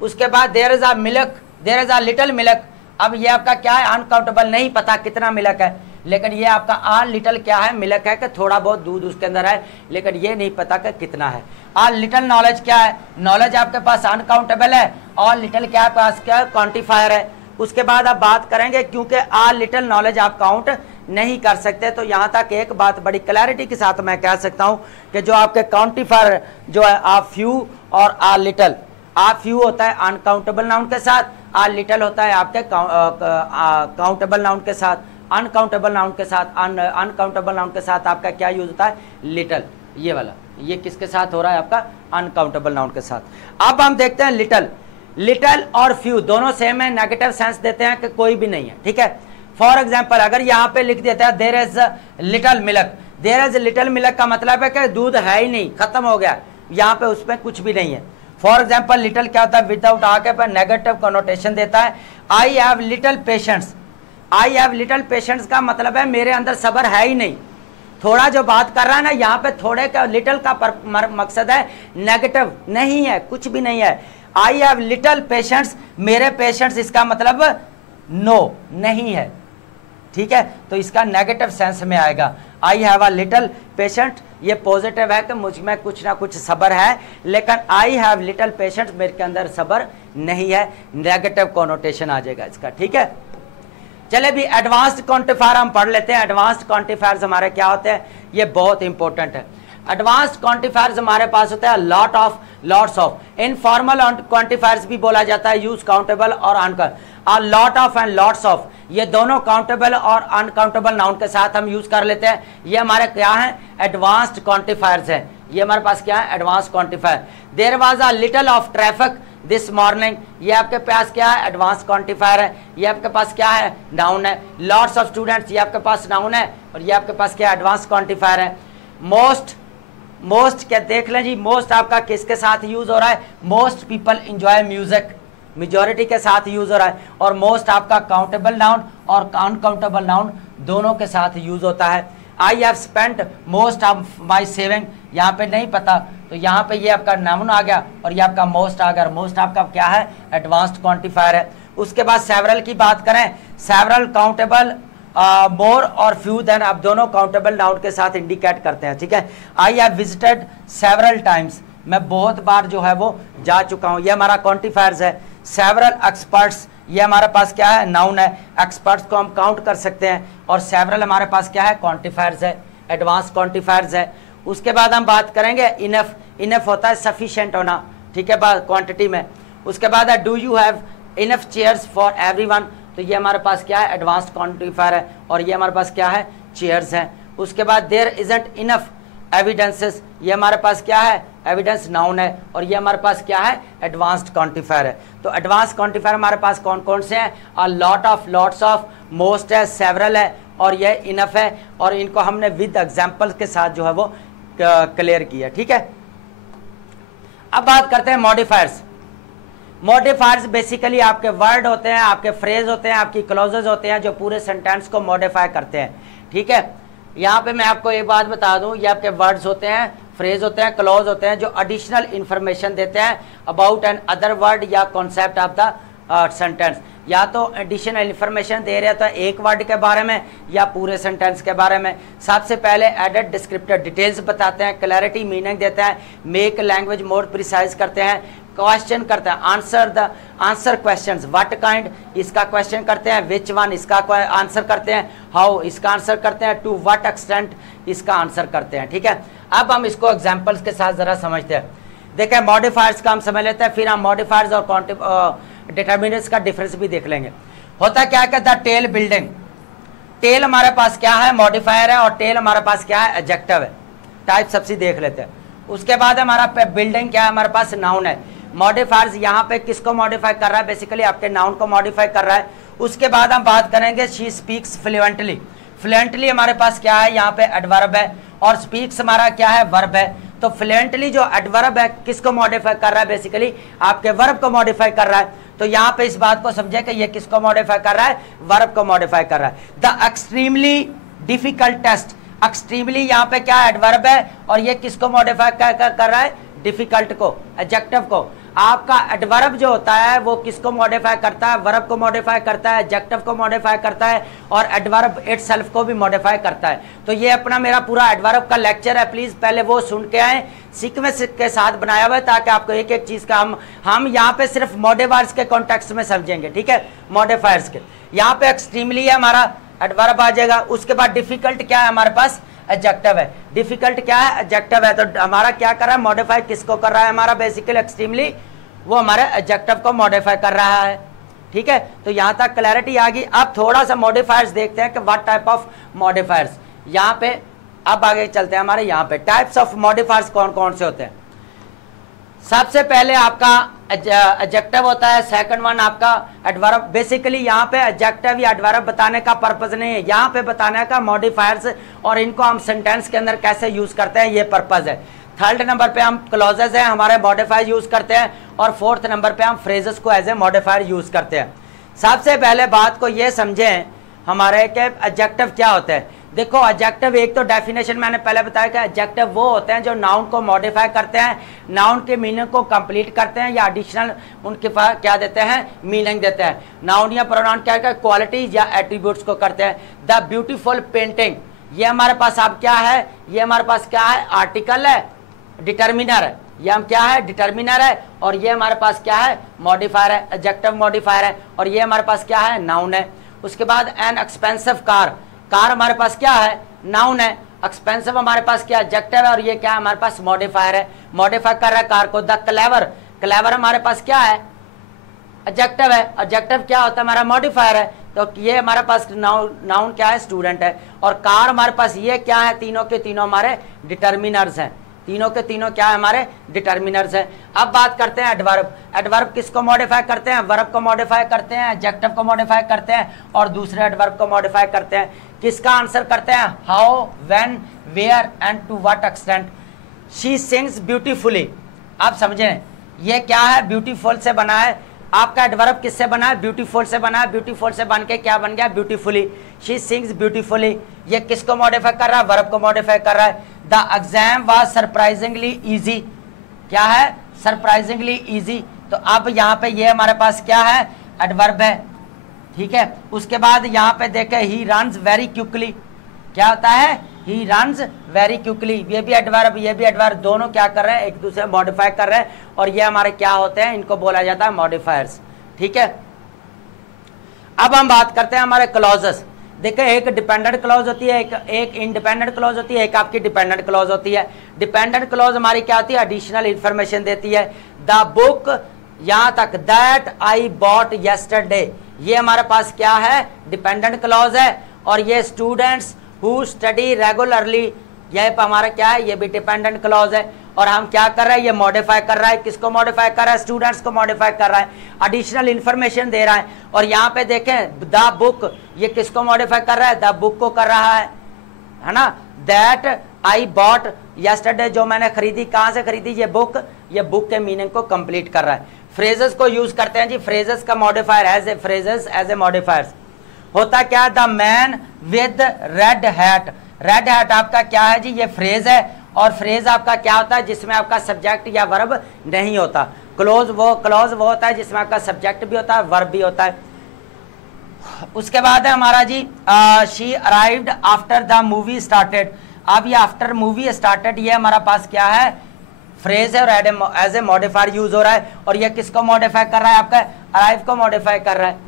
उसके बाद there is a milk, there is a little milk. अब ये आपका क्या है? अनकाउंटेबल, नहीं पता कितना मिल्क है, लेकिन ये आपका आ लिटल क्या है? मिल्क है कि थोड़ा बहुत दूध उसके अंदर है, लेकिन ये नहीं पता कि कितना है। आ लिटल नॉलेज क्या है? नॉलेज आपके पास अनकाउंटेबल है, और लिटल क्या है पास? क्या क्वांटिफायर है। उसके बाद आप बात करेंगे क्योंकि आ लिटल नॉलेज आप काउंट नहीं कर सकते। तो यहाँ तक एक बात बड़ी क्लैरिटी के साथ मैं कह सकता हूँ कि जो आपके क्वांटिफायर जो है आ फ्यू और आ लिटल, आ फ्यू होता है अनकाउंटेबल नाउन के साथ, आ लिटल होता है आपके काउंटेबल नाउन के साथ। अनकाउंटेबल नाउन के साथ अनकाउंटेबल नाउन के साथ आपका क्या यूज होता है? लिटल, ये वाला। ये किसके साथ हो रहा है? आपका अनकाउंटेबल नाउन के साथ। अब हम देखते हैं लिटल। लिटल और फ्यू दोनों सेम है, नेगेटिव सेंस देते हैं कि कोई भी नहीं है, ठीक है। फॉर एग्जाम्पल अगर यहाँ पे लिख देता है there is little milk, there is little milk का मतलब है कि दूध है ही नहीं, खत्म हो गया, यहाँ पे उसमें कुछ भी नहीं है। फॉर एग्जाम्पल लिटल क्या होता है, विदाउट आके पर नेगेटिव कनोटेशन देता है। I have little patience, I have little patience का मतलब है मेरे अंदर सब्र है ही नहीं। थोड़ा जो बात कर रहा है ना यहाँ पे, थोड़े का लिटल का मकसद है नेगेटिव नहीं है, कुछ भी नहीं है। आई हैव लिटल पेशेंस, मेरे पेशेंस इसका मतलब नो नहीं है, ठीक है, तो इसका नेगेटिव सेंस में आएगा। I have a little patient, ये पॉजिटिव है कि मुझ में कुछ ना कुछ सब्र है, लेकिन आई हैव लिटल पेशेंट मेरे के अंदर सब्र नहीं है, नेगेटिव कॉनोटेशन आ जाएगा इसका, ठीक है। चले भी एडवांस्ड क्वांटिफायर हम पढ़ लेते हैं। एडवांस्ड क्वांटिफायर्स हमारे क्या होते हैं, ये बहुत इंपॉर्टेंट है। एडवांस्ड क्वांटिफायर्स हमारे पास होता है lot of, lots of. Informal quantifiers भी बोला जाता है, यूज काउंटेबल और uncountable. Lot of and lots of, ये दोनों काउंटेबल और अनकाउंटेबल नाउन के साथ हम यूज कर लेते हैं। ये हमारे क्या है, एडवांस्ड क्वांटिफायर्स हैं। ये हमारे पास क्या है, advanced quantifier. There was a little of traffic this morning, ये आपके पास क्या है, एडवांस क्वांटिफायर है। ये आपके पास क्या है, नाउन है। लॉट्स ऑफ स्टूडेंट्स, ये आपके पास नाउन है, और ये आपके पास क्या, एडवांस क्वांटिफायर है। मोस्ट, मोस्ट क्या देख लें जी, मोस्ट आपका किसके साथ यूज हो रहा है, most people enjoy music, majority के साथ यूज हो रहा है। और मोस्ट आपका काउंटेबल नाउन और अनकाउंटेबल नाउन दोनों के साथ यूज होता है। I have spent most of my saving, यहाँ पे नहीं पता, तो यहाँ पे ये आपका नाउन आ गया और ये आपका मोस्ट आ गया। मोस्ट आपका क्या है, एडवांस्ड क्वांटिफायर है। उसके बाद सेवरल की बात करें, सेवरल काउंटेबल, मोर और फ्यू देन, आप दोनों काउंटेबल नाउन के साथ इंडिकेट करते हैं, ठीक है। I have visited several times, मैं बहुत बार जो है वो जा चुका हूँ, ये हमारा क्वांटिफायर्स है। सेवरल एक्सपर्ट्स, ये हमारे पास क्या है, नाउन है। एक्सपर्ट्स को हम काउंट कर सकते हैं, और सेवरल हमारे पास क्या है, क्वांटिफायर्स है, एडवांस क्वांटिफायर्स है। उसके बाद हम बात करेंगे इनफ, इनफ होता है सफिशिएंट होना, ठीक है, क्वांटिटी में। उसके बाद है do you have enough chairs for everyone, तो ये हमारे पास क्या है, एडवांस्ड क्वांटिफायर है, और ये हमारे पास क्या है, चेयर्स है। उसके बाद देयर इजंट इनफ एविडेंसेस, ये हमारे पास क्या है, एविडेंस नाउन है, और ये हमारे पास क्या है, एडवांस्ड क्वांटिफायर है। तो एडवांस क्वांटिफायर हमारे पास कौन कौन से हैं, a lot of, lots of, most है, सेवरल है, और ये इनफ है, और इनको हमने विद एग्जाम्पल्स के साथ जो है वो क्लियर किया, ठीक है। अब बात करते हैं मॉडिफायर्स। मॉडिफायर्स बेसिकली आपके वर्ड होते हैं, आपके फ्रेज होते हैं, आपकी क्लॉजेज होते हैं, जो पूरे सेंटेंस को मॉडिफाई करते हैं, ठीक है। यहाँ पे मैं आपको एक बात बता दूं, ये आपके वर्ड्स होते हैं, फ्रेज होते हैं, क्लॉज होते हैं, जो एडिशनल इंफॉर्मेशन देते हैं अबाउट एन अदर वर्ड या कॉन्सेप्ट ऑफ द सेंटेंस। या तो एडिशनल इंफॉर्मेशन दे रहे तो एक वर्ड के बारे में या पूरे सेंटेंस के बारे में। सबसे पहले एडेड डिस्क्रिप्टिव डिटेल्स बताते हैं, क्लैरिटी मीनिंग देते हैं, मेक लैंग्वेज मोर प्रिसाइज करते हैं, क्वेश्चन करते हैं, आंसर क्वेश्चंस, व्हाट काइंड इसका क्वेश्चन करते हैं, विच वन इसका आंसर करते हैं, हाउ इसका आंसर करते हैं, टू व्हाट एक्सटेंट इसका आंसर करते हैं, ठीक है। अब हम इसको एग्जांपल्स के साथ जरा समझते हैं। देखें मॉडिफायर्स का हम समझ लेते हैं, फिर हम मॉडिफायर्स और डिटर्मिनेंट्स का डिफरेंस भी देख लेंगे। होता क्या कहता है, टेल बिल्डिंग। टेल हमारे पास क्या है, मॉडिफायर है, और टेल हमारे पास क्या है, एडजेक्टिव है। टाइप सबसे देख लेते हैं। उसके बाद हमारा बिल्डिंग क्या है, हमारे पास नाउन है। मॉडिफायर्स यहाँ पे किसको मॉडिफाई कर रहा है, बेसिकली आपके नाउन को मॉडिफाई कर रहा है। उसके बाद हम बात करेंगे शी स्पीक्स फ्लुएंटली। फ्लुएंटली हमारे पास क्या है, यहाँ पे एडवर्ब है, और स्पीक्स हमारा क्या है, वर्ब है। तो फ्लुएंटली जो एडवर्ब है किसको मॉडिफाई कर रहा है, बेसिकली आपके वर्ब को मॉडिफाई कर रहा है। तो यहाँ पे इस बात को समझे कि ये किसको मॉडिफाई कर रहा है, वर्ब को मॉडिफाई कर रहा है। The extremely difficult test, extremely यहाँ पे क्या एडवर्ब है, और ये किसको मॉडिफाई कर रहा है, डिफिकल्ट को, एडजेक्टिव को। आपका एडवर्ब जो होता है वो किसको मॉडिफाई करता है, वर्ब को मॉडिफाई करता है, एडजेक्टिव को मॉडिफाई करता है, और एडवर्ब इटसेल्फ को भी मॉडिफाई करता है। तो ये अपना मेरा पूरा एडवर्ब का लेक्चर है, प्लीज पहले वो सुन के आए, सीक्वेंस के साथ बनाया हुआ है, ताकि आपको एक एक चीज का हम यहाँ पे सिर्फ मॉडिफायर्स के कॉन्टेक्स्ट में समझेंगे, ठीक है। मॉडिफायर्स के यहाँ पे एक्सट्रीमली है हमारा एडवर्ब आ जाएगा। उसके बाद डिफिकल्ट क्या है हमारे पास, एडजेक्टिव है। डिफिकल्ट क्या है, एडजेक्टिव है। तो हमारा क्या कर रहा है, मॉडिफाई किसको कर रहा है, हमारा बेसिकली एक्सट्रीमली वो हमारे एडजेक्टिव को मॉडिफाई कर रहा है, ठीक है। तो यहाँ तक क्लैरिटी आ गई। अब थोड़ा सा मॉडिफायर्स देखते हैं कि व्हाट टाइप ऑफ मॉडिफायर्स यहाँ पे। अब आगे चलते हैं, हमारे यहाँ पे टाइप्स ऑफ मॉडिफायर्स कौन कौन से होते हैं। सबसे पहले आपका एडजेक्टिव होता है, सेकंड वन आपका एडवर्ब। बेसिकली यहाँ पे एडजेक्टिव या एडवर्ब बताने का पर्पज नहीं है, यहाँ पे बताने का मॉडिफायर्स और इनको हम सेंटेंस के अंदर कैसे यूज करते हैं, ये पर्पज है। थर्ड नंबर पे हम क्लॉजेज हैं हमारे मॉडिफायर यूज करते हैं, और फोर्थ नंबर पे हम फ्रेजेस को एज ए मॉडिफायर यूज करते हैं। सबसे पहले बात को ये समझें हमारे के एडजेक्टिव क्या होते हैं। देखो एडजेक्टिव एक तो डेफिनेशन मैंने पहले बताया कि एडजेक्टिव वो होते हैं जो नाउन को मॉडिफाई करते हैं, नाउन के मीनिंग को कंप्लीट करते हैं या एडिशनल उनके पास क्या देते हैं, मीनिंग देते हैं। नाउन या प्रोनाउन क्या क्वालिटीज या एट्रीब्यूट्स को करते हैं। द ब्यूटीफुल पेंटिंग, ये हमारे पास अब क्या है, ये हमारे पास क्या है, आर्टिकल है, डिटर्मिनर है, ये हम क्या है, डिटर्मिनर है, और ये हमारे पास क्या है, मॉडिफायर है, एडजेक्टिव मॉडिफायर है, और ये हमारे पास क्या है, नाउन है। उसके बाद एन एक्सपेंसिव कार, कार हमारे पास क्या है, नाउन है, एक्सपेंसिव हमारे पास क्या एडजेक्टिव है, और ये क्या है हमारे पास मॉडिफायर है, मॉडिफाई कर रहा है कार को। द क्लेवर, क्लेवर हमारे पास क्या है, एडजेक्टिव है, एडजेक्टिव क्या होता है हमारा, मॉडिफायर है, तो ये हमारे पास नाउन क्या है, स्टूडेंट है, और कार हमारे पास ये क्या है, तीनों के तीनों हमारे डिटर्मिनर्स हैं, तीनों के तीनों क्या है, हमारे डिटर्मिनर्स हैं। अब बात करते हैं एडवर्ब। एडवर्ब किसको मॉडिफाई करते हैं, वर्ब को मॉडिफाई करते हैं, एडजेक्टिव को मॉडिफाई करते हैं, और दूसरे एडवर्ब को मॉडिफाई करते हैं। किसका आंसर करते हैं, how, when, where and to what extent. She sings beautifully, आप समझें ये क्या है, ब्यूटीफुल से बना है, आपका एडवर्ब किससे बना है, ब्यूटीफुल से बना है, ब्यूटीफुल से बन के क्या बन गया, ब्यूटीफुली। शी सिंग्स ब्यूटीफुली, ये किसको मॉडिफाई कर रहा है, वर्ब को मॉडिफाई कर रहा है। The exam was surprisingly easy, क्या है, सरप्राइजिंगली इजी, तो अब यहाँ पे ये हमारे पास क्या है, एडवर्ब है, ठीक है। उसके बाद यहाँ पे देखें ही रन्स वेरी क्विकली, क्या होता है, ही रन्स वेरी क्विकली, ये भी एडवर्ब, ये भी एडवर्ब, दोनों क्या कर रहे हैं, एक दूसरे मॉडिफाई कर रहे हैं, और ये हमारे क्या होते हैं, इनको बोला जाता है मॉडिफायर्स, ठीक है। अब हम बात करते हैं हमारे क्लॉजेस। देखिए एक डिपेंडेंट क्लॉज होती है, एक इंडिपेंडेंट क्लॉज होती है, एक आपकी डिपेंडेंट क्लॉज होती है। डिपेंडेंट क्लॉज हमारी क्या होती है, एडिशनल इंफॉर्मेशन देती है। द बुक, यहाँ तक दैट आई बॉट यस्टरडे, ये हमारे पास क्या है, डिपेंडेंट क्लॉज है, और ये स्टूडेंट्स हु स्टडी रेगुलरली, यह हमारा क्या है, ये भी डिपेंडेंट क्लॉज है, और हम क्या कर रहे हैं, ये मॉडिफाई कर रहा है, किसको मॉडिफाई कर रहा है, स्टूडेंट्स को मॉडिफाई कर रहा है, एडिशनल इंफॉर्मेशन दे रहा है। और यहाँ पे देखें द बुक, ये किसको मॉडिफाई कर रहा है, द बुक को कर रहा है ना। दैट आई बॉट यस्टरडे, जो मैंने खरीदी, कहाँ से खरीदी, ये बुक के मीनिंग को कंप्लीट कर रहा है। फ्रेजेस को यूज करते हैं जी, फ्रेजेस का modifier as a phrases as a modifiers होता क्या, the man with red hat, red hat आपका क्या है जी, ये फ्रेज है, और फ्रेज आपका क्या होता है, जिसमें आपका सब्जेक्ट या वर्ब नहीं होता। क्लॉज वो होता है जिसमें आपका सब्जेक्ट भी होता है, वर्ब भी होता है। उसके बाद है हमारा G she arrived after the movie started, अब ये आफ्टर मूवी स्टार्टेड, ये हमारा पास क्या है, फ्रेज है, और एज ए मॉडिफायर यूज हो रहा है, और ये किसको मॉडिफाई कर रहा है, आपका अराइव को मॉडिफाई कर रहा है,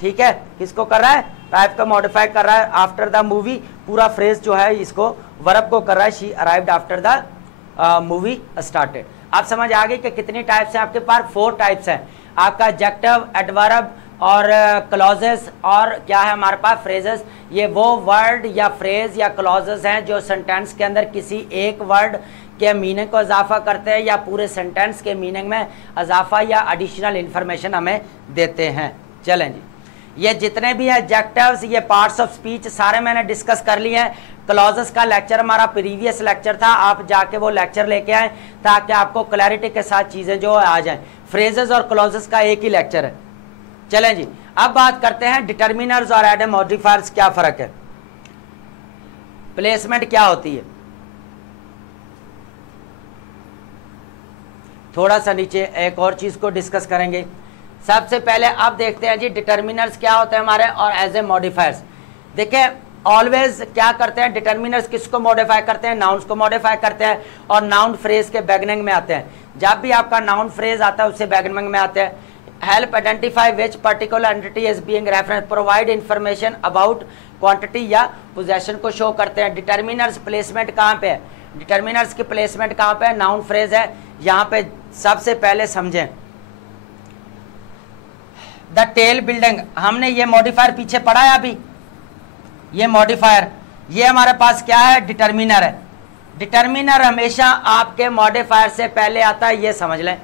ठीक है, किसको कर रहा है, अराइव को मॉडिफाई कर रहा है। आफ्टर द मूवी, पूरा फ्रेज जो है इसको वर्ब को कर रहा है, she arrived after the movie started. आप समझ आ गई कि कितनी टाइप्स हैं आपके पास, 4 टाइप्स हैं, आपका एडजेक्टिव, एडवर्ब और क्लॉजेस, और क्या है हमारे पास, फ्रेजेस। ये वो वर्ड या फ्रेज या क्लॉजेस हैं जो सेंटेंस के अंदर किसी एक वर्ड के मीनिंग को इजाफा करते हैं, या पूरे सेंटेंस के मीनिंग में इजाफा या एडिशनल इंफॉर्मेशन हमें देते हैं। चलें जी, ये जितने भी एडजेक्टिव्स, ये पार्ट्स ऑफ स्पीच सारे मैंने डिस्कस कर लिए हैं। क्लॉजेस का लेक्चर हमारा प्रीवियस लेक्चर था, आप जाके वो लेक्चर लेके आए ताकि आपको क्लैरिटी के साथ चीज़ें जो आ जाएं। फ्रेजेस और क्लॉजेस का एक ही लेक्चर है। चलें जी, अब बात करते हैं डिटर्मिनर्स और एड मॉडिफायर्स, क्या फ़र्क है, प्लेसमेंट क्या होती है। थोड़ा सा नीचे एक और चीज़ को डिस्कस करेंगे। सबसे पहले अब देखते हैं जी डिटर्मिनर्स क्या होते हैं हमारे, और एज ए मॉडिफायर्स। देखिए ऑलवेज क्या करते हैं, डिटर्मिनर्स किसको मॉडिफाई करते हैं, नाउन्स को मॉडिफाई करते हैं, और नाउन फ्रेज के बिगिनिंग में आते हैं। जब भी आपका नाउन फ्रेज आता है उससे बिगिनिंग में आते हैं। Help identify which particular entity is being reference, provide information about quantity या पोजेशन को शो करते हैं। डिटर्मिनर्स प्लेसमेंट कहाँ पे है, डिटर्मिनर्स की प्लेसमेंट कहाँ पे है, नाउन फ्रेज है। यहाँ पे सबसे पहले समझें द टेल बिल्डिंग, हमने ये मॉडिफायर पीछे पढ़ा है अभी, ये मॉडिफायर, ये हमारे पास क्या है, डिटर्मिनर है। डिटर्मिनर हमेशा आपके मॉडिफायर से पहले आता है, ये समझ लें।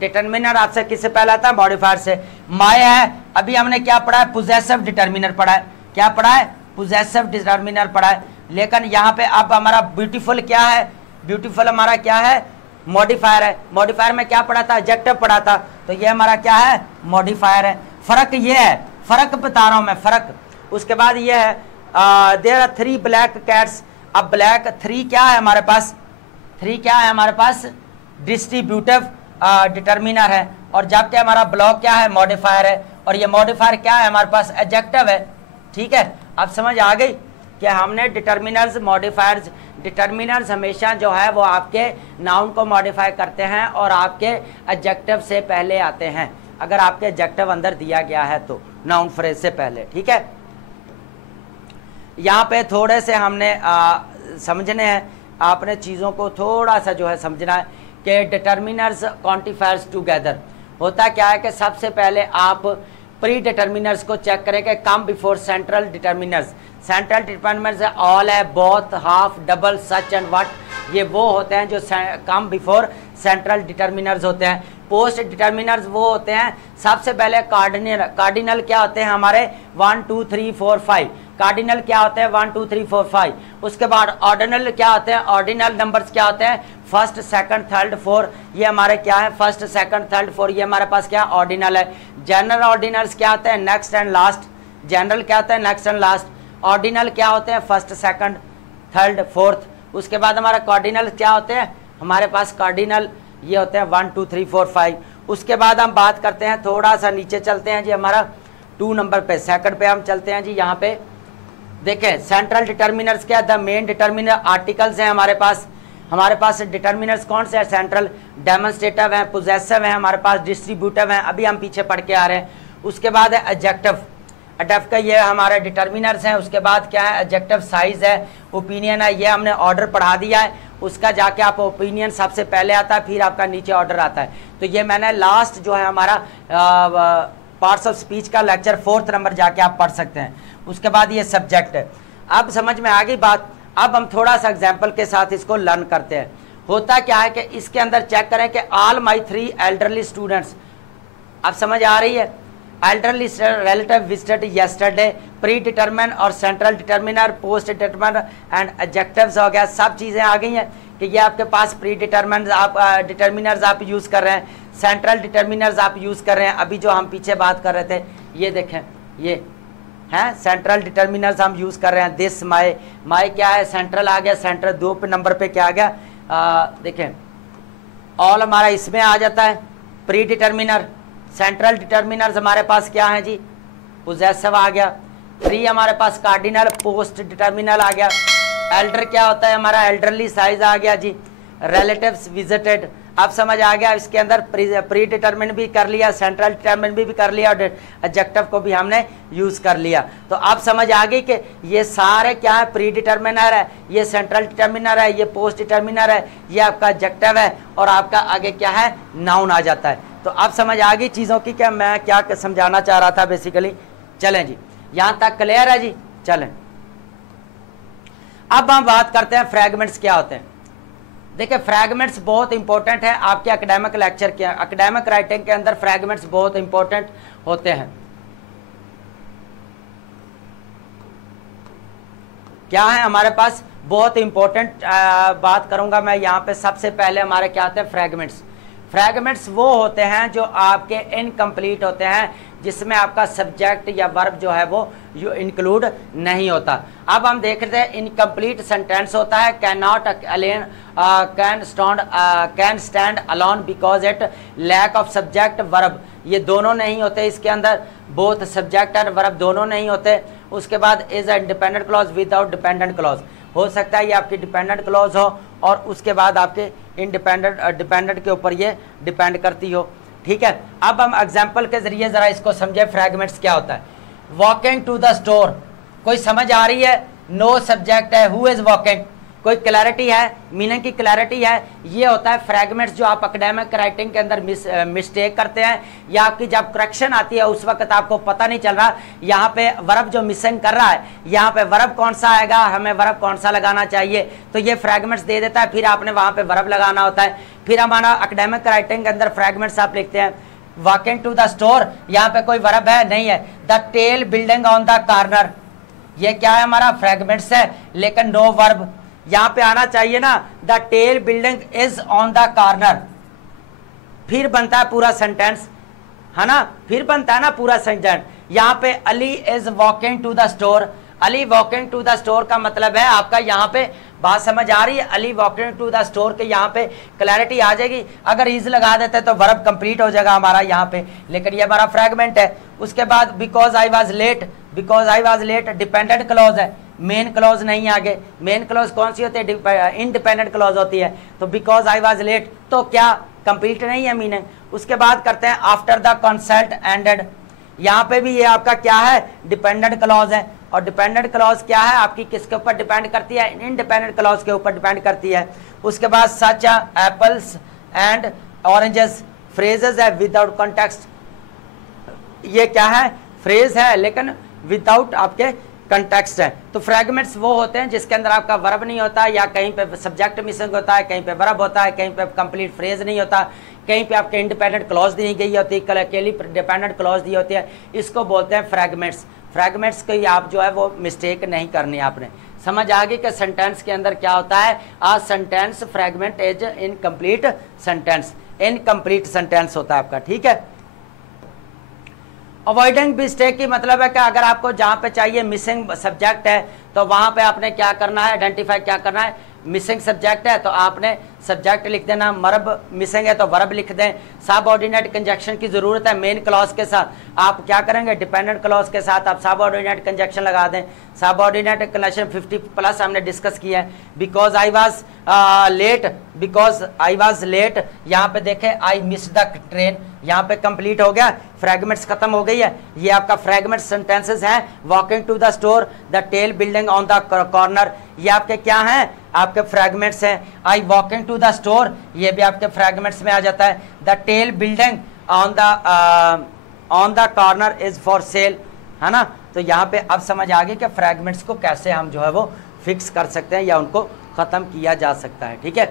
डिटर्मिनर आपसे किससे पहले आता है, मॉडिफायर से। माय है, अभी हमने क्या पढ़ा है, पोजेसिव डिटर्मिनर पढ़ा है, क्या पढ़ा है, पोजेसिव डिटर्मिनर पढ़ा है। लेकिन यहाँ पे अब हमारा ब्यूटीफुल क्या है, ब्यूटीफुल हमारा क्या है, मॉडिफायर है। मॉडिफायर में क्या पढ़ा था, एडजेक्टिव पढ़ा था, तो ये हमारा क्या है, मॉडिफायर है। फर्क ये है, फर्क बता रहा हूं मैं, फर्क। उसके बाद ये है देयर आर 3 ब्लैक कैट्स। अब ब्लैक 3 क्या है हमारे पास, 3 क्या है हमारे पास, डिस्ट्रीब्यूटिव डिटर्मिनर है, और जबकि हमारा ब्लॉक क्या है, मॉडिफायर है, और ये मॉडिफायर क्या है हमारे पास, एडजेक्टिव है। ठीक है, अब समझ आ गई कि हमने डिटर्मिनर्स, मॉडिफायर्स, डिटर्मिनर्स हमेशा जो है वो आपके नाउन को मॉडिफाई करते हैं और आपके एडजेक्टिव से पहले आते हैं, अगर आपके एडजेक्टिव अंदर दिया गया है तो नाउन फ्रेज से पहले। ठीक है, यहाँ पे थोड़े से हमने समझने हैं, आपने चीज़ों को थोड़ा सा जो है समझना है कि डिटर्मिनर्स क्वांटिफायर्स टुगेदर। होता क्या है कि सबसे पहले आप प्री डिटर्मिनर्स को चेक करें कि come before central determiners. Central determiners all है, both, half, double, such and what, ये वो होते हैं जो कम बिफोर सेंट्रल डिटर्मिनर्स होते हैं। पोस्ट डिटर्मिनर्स वो होते हैं सबसे पहले कार्डिनल। कार्डिनल क्या होते हैं हमारे, 1 2 3 4 5। कार्डिनल क्या होते हैं, 1 2 3 4 5। उसके बाद ऑर्डिनल क्या होते हैं, ऑर्डिनल नंबर्स क्या होते हैं, फर्स्ट, सेकंड, थर्ड, 4। ये हमारे क्या है, फर्स्ट, सेकंड, थर्ड, 4, ये हमारे पास क्या ऑर्डिनल है। जनरल ऑर्डिनल्स क्या होते हैं, नेक्स्ट एंड लास्ट। जनरल क्या होते हैं, नेक्स्ट एंड लास्ट। ऑर्डिनल क्या होते हैं, फर्स्ट, सेकंड, थर्ड, फोर्थ। उसके बाद हमारा कार्डिनल क्या होते हैं, हमारे पास कार्डिनल ये होते हैं 1 2 3 4 5। उसके बाद हम बात करते हैं, थोड़ा सा नीचे चलते हैं जी, हमारा 2 नंबर पे, सेकंड पे हम चलते हैं जी। यहाँ पे देखें सेंट्रल डिटर्मिनर्स क्या, द मेन डिटर्मिनर आर्टिकल्स हैं हमारे पास। हमारे पास डिटर्मिनर्स कौन से हैं, सेंट्रल, डेमोन्स्ट्रेटिव हैं, पोजेसिव हैं, हमारे पास डिस्ट्रीब्यूटिव हैं, अभी हम पीछे पढ़ के आ रहे हैं। उसके बाद है एडजेक्टिव। एडजेक्टिव का ये हमारे डिटर्मिनर्स हैं। उसके बाद क्या है, एडजेक्टिव साइज है, ओपिनियन है, ये हमने ऑर्डर पढ़ा दिया है। उसका जाके आप ओपिनियन सबसे पहले आता है, फिर आपका नीचे ऑर्डर आता है। तो ये मैंने लास्ट जो है हमारा पार्ट्स ऑफ स्पीच का लेक्चर 4th नंबर जाके आप पढ़ सकते हैं। उसके बाद ये सब्जेक्ट है। अब समझ में आ गई बात। अब हम थोड़ा सा एग्जाम्पल के साथ इसको लर्न करते हैं। होता क्या है कि इसके अंदर चेक करें कि ऑल माई 3 एल्डरली स्टूडेंट्स, अब समझ आ रही है, elderly relative visited yesterday, pre determine और central determiner, post determiner and adjectives हो गया, सब चीज़ें आ गई हैं कि ये आपके पास प्री डिटरमिन आप डिटर्मिनर्स आप यूज़ कर रहे हैं, सेंट्रल डिटर्मिनर्स आप यूज़ कर रहे हैं। अभी जो हम पीछे बात कर रहे थे, ये देखें, ये हैं सेंट्रल डिटर्मिनर्स हम यूज़ कर रहे हैं। दिस, माई, माई क्या है, सेंट्रल आ गया, सेंट्रल 2 नंबर पे क्या आ गया, देखें ऑल हमारा इसमें आ जाता है, प्री डिटर्मिनर। सेंट्रल डिटर्मिनर्स हमारे पास क्या है जी, पोजेसिव आ गया। 3 हमारे पास कार्डिनल, पोस्ट डिटर्मिनल आ गया। एल्डर क्या होता है हमारा, एल्डरली साइज आ गया जी। रिलेटिव्स विजिटेड, अब समझ आ गया, इसके अंदर प्री डिटर्मिन भी कर लिया, सेंट्रल डिटर्मिन भी कर लिया, और एडजेक्टिव को भी हमने यूज़ कर लिया। तो अब समझ आ गई कि ये सारे क्या है, प्री डिटर्मिनर है, ये सेंट्रल डिटर्मिनर है, ये पोस्ट डिटर्मिनर है, ये आपका एडजेक्टिव है, और आपका आगे क्या है, नाउन आ जाता है। तो अब समझ आ गई चीज़ों की क्या मैं क्या समझाना चाह रहा था बेसिकली। चलें जी, यहाँ तक क्लियर है जी। चलें अब हम बात करते हैं फ्रैगमेंट्स क्या होते हैं। देखिए फ्रैगमेंट्स बहुत इंपॉर्टेंट है आपके एकेडमिक लेक्चर के, एकेडमिक राइटिंग के अंदर फ्रैगमेंट्स बहुत इंपॉर्टेंट होते हैं। क्या है हमारे पास, बहुत इंपॉर्टेंट बात करूंगा मैं यहाँ पे। सबसे पहले हमारे क्या होते हैं, फ्रैगमेंट्स। फ्रैगमेंट्स वो होते हैं जो आपके इनकम्प्लीट होते हैं, जिसमें आपका सब्जेक्ट या वर्ब जो है वो इंक्लूड नहीं होता। अब हम देख रहे हैं इनकम्प्लीट सेंटेंस होता है, can not alone, can stand alone because it lack of subject verb, ये दोनों नहीं होते इसके अंदर, बोथ सब्जेक्ट एंड वर्ब दोनों नहीं होते। उसके बाद is a independent clause without dependent clause, हो सकता है ये आपकी डिपेंडेंट क्लॉज हो और उसके बाद आपके डिपेंडेंट के ऊपर ये डिपेंड करती हो। ठीक है, अब हम एग्जाम्पल के जरिए जरा इसको समझे फ्रैगमेंट्स क्या होता है। वॉकिंग टू द स्टोर, कोई समझ आ रही है, नो सब्जेक्ट है, हु इज वॉकिंग, कोई क्लैरिटी है, मीनिंग की क्लैरिटी है। ये होता है फ्रैगमेंट्स जो आप एकेडमिक राइटिंग के अंदर मिस्टेक करते हैं, या आपकी जब करेक्शन आती है उस वक्त आपको पता नहीं चल रहा यहाँ पे वर्ब जो मिसिंग कर रहा है, यहाँ पे वर्ब कौन सा आएगा, हमें वर्ब कौन सा लगाना चाहिए, तो ये फ्रैगमेंट्स दे देता है, फिर आपने वहाँ पे वर्ब लगाना होता है। फिर हमारा एकेडमिक राइटिंग के अंदर फ्रैगमेंट्स आप लिखते हैं, वॉकिंग टू द स्टोर, यहाँ पे कोई वर्ब है नहीं है, the tall building on the corner, ये क्या है हमारा फ्रैगमेंट्स है लेकिन नो वर्ब, यहां पे आना चाहिए ना, the tall building is on the corner, फिर बनता है पूरा सेंटेंस, है ना, फिर बनता है ना पूरा सेंटेंस। यहां पे Ali is walking to the store, Ali walking to the store का मतलब है आपका यहाँ पे बात समझ आ रही है, Ali walking to the store के यहाँ पे क्लैरिटी आ जाएगी। अगर इज लगा देते तो वर्ब कंप्लीट हो जाएगा हमारा यहाँ पे, लेकिन ये हमारा फ्रैगमेंट है। उसके बाद because I was late, because I was late dependent clause है, मेन क्लॉज नहीं आगे। मेन क्लॉज कौन सी होती है? इंडिपेंडेंट क्लॉज होती है। तो बिकॉज आई वॉज लेट तो क्या कंप्लीट नहीं है मीनिंग। उसके बाद करते हैं आफ्टर द कंसल्ट एंडेड, यहाँ पे भी ये आपका क्या है? डिपेंडेंट क्लॉज है। और डिपेंडेंट क्लॉज क्या है आपकी? किसके ऊपर डिपेंड करती है? इंडिपेंडेंट क्लॉज के ऊपर डिपेंड करती है। उसके बाद सच एप्पल्स एंड ऑरेंजेस, फ्रेजेस है विदाउट कॉन्टेक्स्ट, ये क्या है? फ्रेज है लेकिन विदाउट आपके कंटेक्स्ट है। तो फ्रैगमेंट्स वो होते हैं जिसके अंदर आपका वर्ब नहीं होता, या कहीं पे सब्जेक्ट मिसिंग होता है, कहीं पे वर्ब होता है, कहीं पे कंप्लीट फ्रेज नहीं होता, कहीं पे आपके इंडिपेंडेंट क्लॉज दी गई होती है, अकेली डिपेंडेंट क्लॉज दी होती है। इसको बोलते हैं फ्रैगमेंट्स। फ्रैगमेंट्स को आप जो है वो मिस्टेक नहीं करनी आपने। समझ आ गई कि सेंटेंस के अंदर क्या होता है? A sentence fragment is incomplete sentence, incomplete sentence होता है आपका, ठीक है। अवॉइडिंग मिस्टेक की मतलब है कि अगर आपको जहां पे चाहिए मिसिंग सब्जेक्ट है तो वहां पे आपने क्या करना है? आइडेंटिफाई क्या करना है? मिसिंग सब्जेक्ट है तो आपने सब्जेक्ट लिख देना, वर्ब मिसिंग है तो वर्ब लिख दें। सबऑर्डिनेट कंजक्शन की जरूरत है मेन क्लॉज के साथ, आप क्या करेंगे? डिपेंडेंट क्लॉज के साथ आप सबऑर्डिनेट कंजक्शन लगा दें। सबऑर्डिनेट कंजक्शन 50+ हमने डिस्कस किया है। Because I was late, because I was late, यहाँ पे देखें आई मिस द ट्रेन, यहाँ पे कंप्लीट हो गया, फ्रैगमेंट्स खत्म हो गई है। ये आपका फ्रैगमेंट सेंटेंसेस हैं। Walking to the store, the tall building on the corner, ये आपके क्या हैं? आपके फ्रैगमेंट्स हैं। I walking to the store, ये भी आपके फ्रैगमेंट्स में आ जाता है। The tall building on the corner is for sale, है ना। तो यहाँ पे अब समझ आ गई कि फ्रैगमेंट्स को कैसे हम जो है वो फिक्स कर सकते हैं या उनको ख़त्म किया जा सकता है, ठीक है।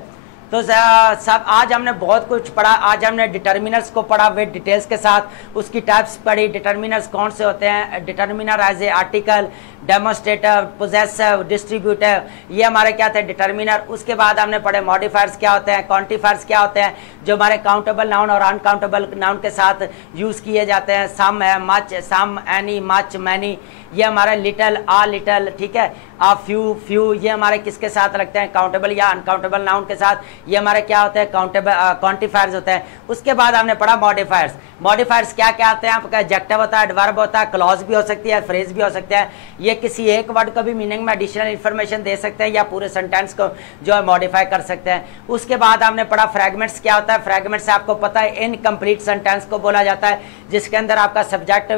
तो सब आज हमने बहुत कुछ पढ़ा। आज हमने डिटर्मिनर्स को पढ़ा विद डिटेल्स के साथ, उसकी टाइप्स पढ़ी। डिटर्मिनर्स कौन से होते हैं? Determiner as a article, demonstrative, possessive, distributive, ये हमारे क्या थे? डिटर्मिनर। उसके बाद हमने पढ़े मॉडिफायर्स क्या होते हैं, क्वांटिफायर्स क्या होते हैं, जो हमारे काउंटेबल नाउन और अनकाउंटेबल नाउन के साथ यूज़ किए जाते हैं। सम है, मच, सम, एनी, मच, मैनी, ये हमारे लिटल, आ लिटल, ठीक है, आ फ्यू, फ्यू, ये हमारे किसके साथ लगते हैं? काउंटेबल या अनकाउंटेबल नाउन के साथ। ये हमारे क्या होते हैं? काउंटेबल क्वांटिफायर्स होते हैं। उसके बाद हमने पढ़ा मॉडिफायर्स। मॉडिफायर्स क्या क्या आते हैं? आपका एडजेक्टिव होता है, एडवर्ब होता है, क्लॉज भी हो सकती है, फ्रेज भी हो सकता है। ये किसी एक वर्ड को भी मीनिंग में एडिशनल इन्फॉर्मेशन दे सकते हैं या पूरे सेंटेंस को जो है मॉडिफाई कर सकते हैं। उसके बाद हमने पढ़ा फ्रैगमेंट्स क्या होता है। फ्रैगमेंट्स से आपको पता है इनकम्प्लीट सेंटेंस को बोला जाता है, जिसके अंदर आपका सब्जेक्ट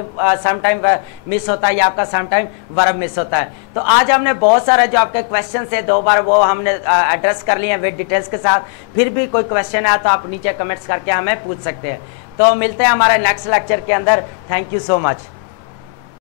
समटाइम मिस होता है या आपका समटाइम वर्ब मिस होता है। तो आज हमने बहुत सारे जो आपके क्वेश्चन है 2 बार वो हमने एड्रेस कर लिए हैं विद डिटेल्स के साथ। फिर भी कोई क्वेश्चन है तो आप नीचे कमेंट्स करके हमें पूछ सकते हैं। तो मिलते हैं हमारे नेक्स्ट लेक्चर के अंदर। Thank you so much.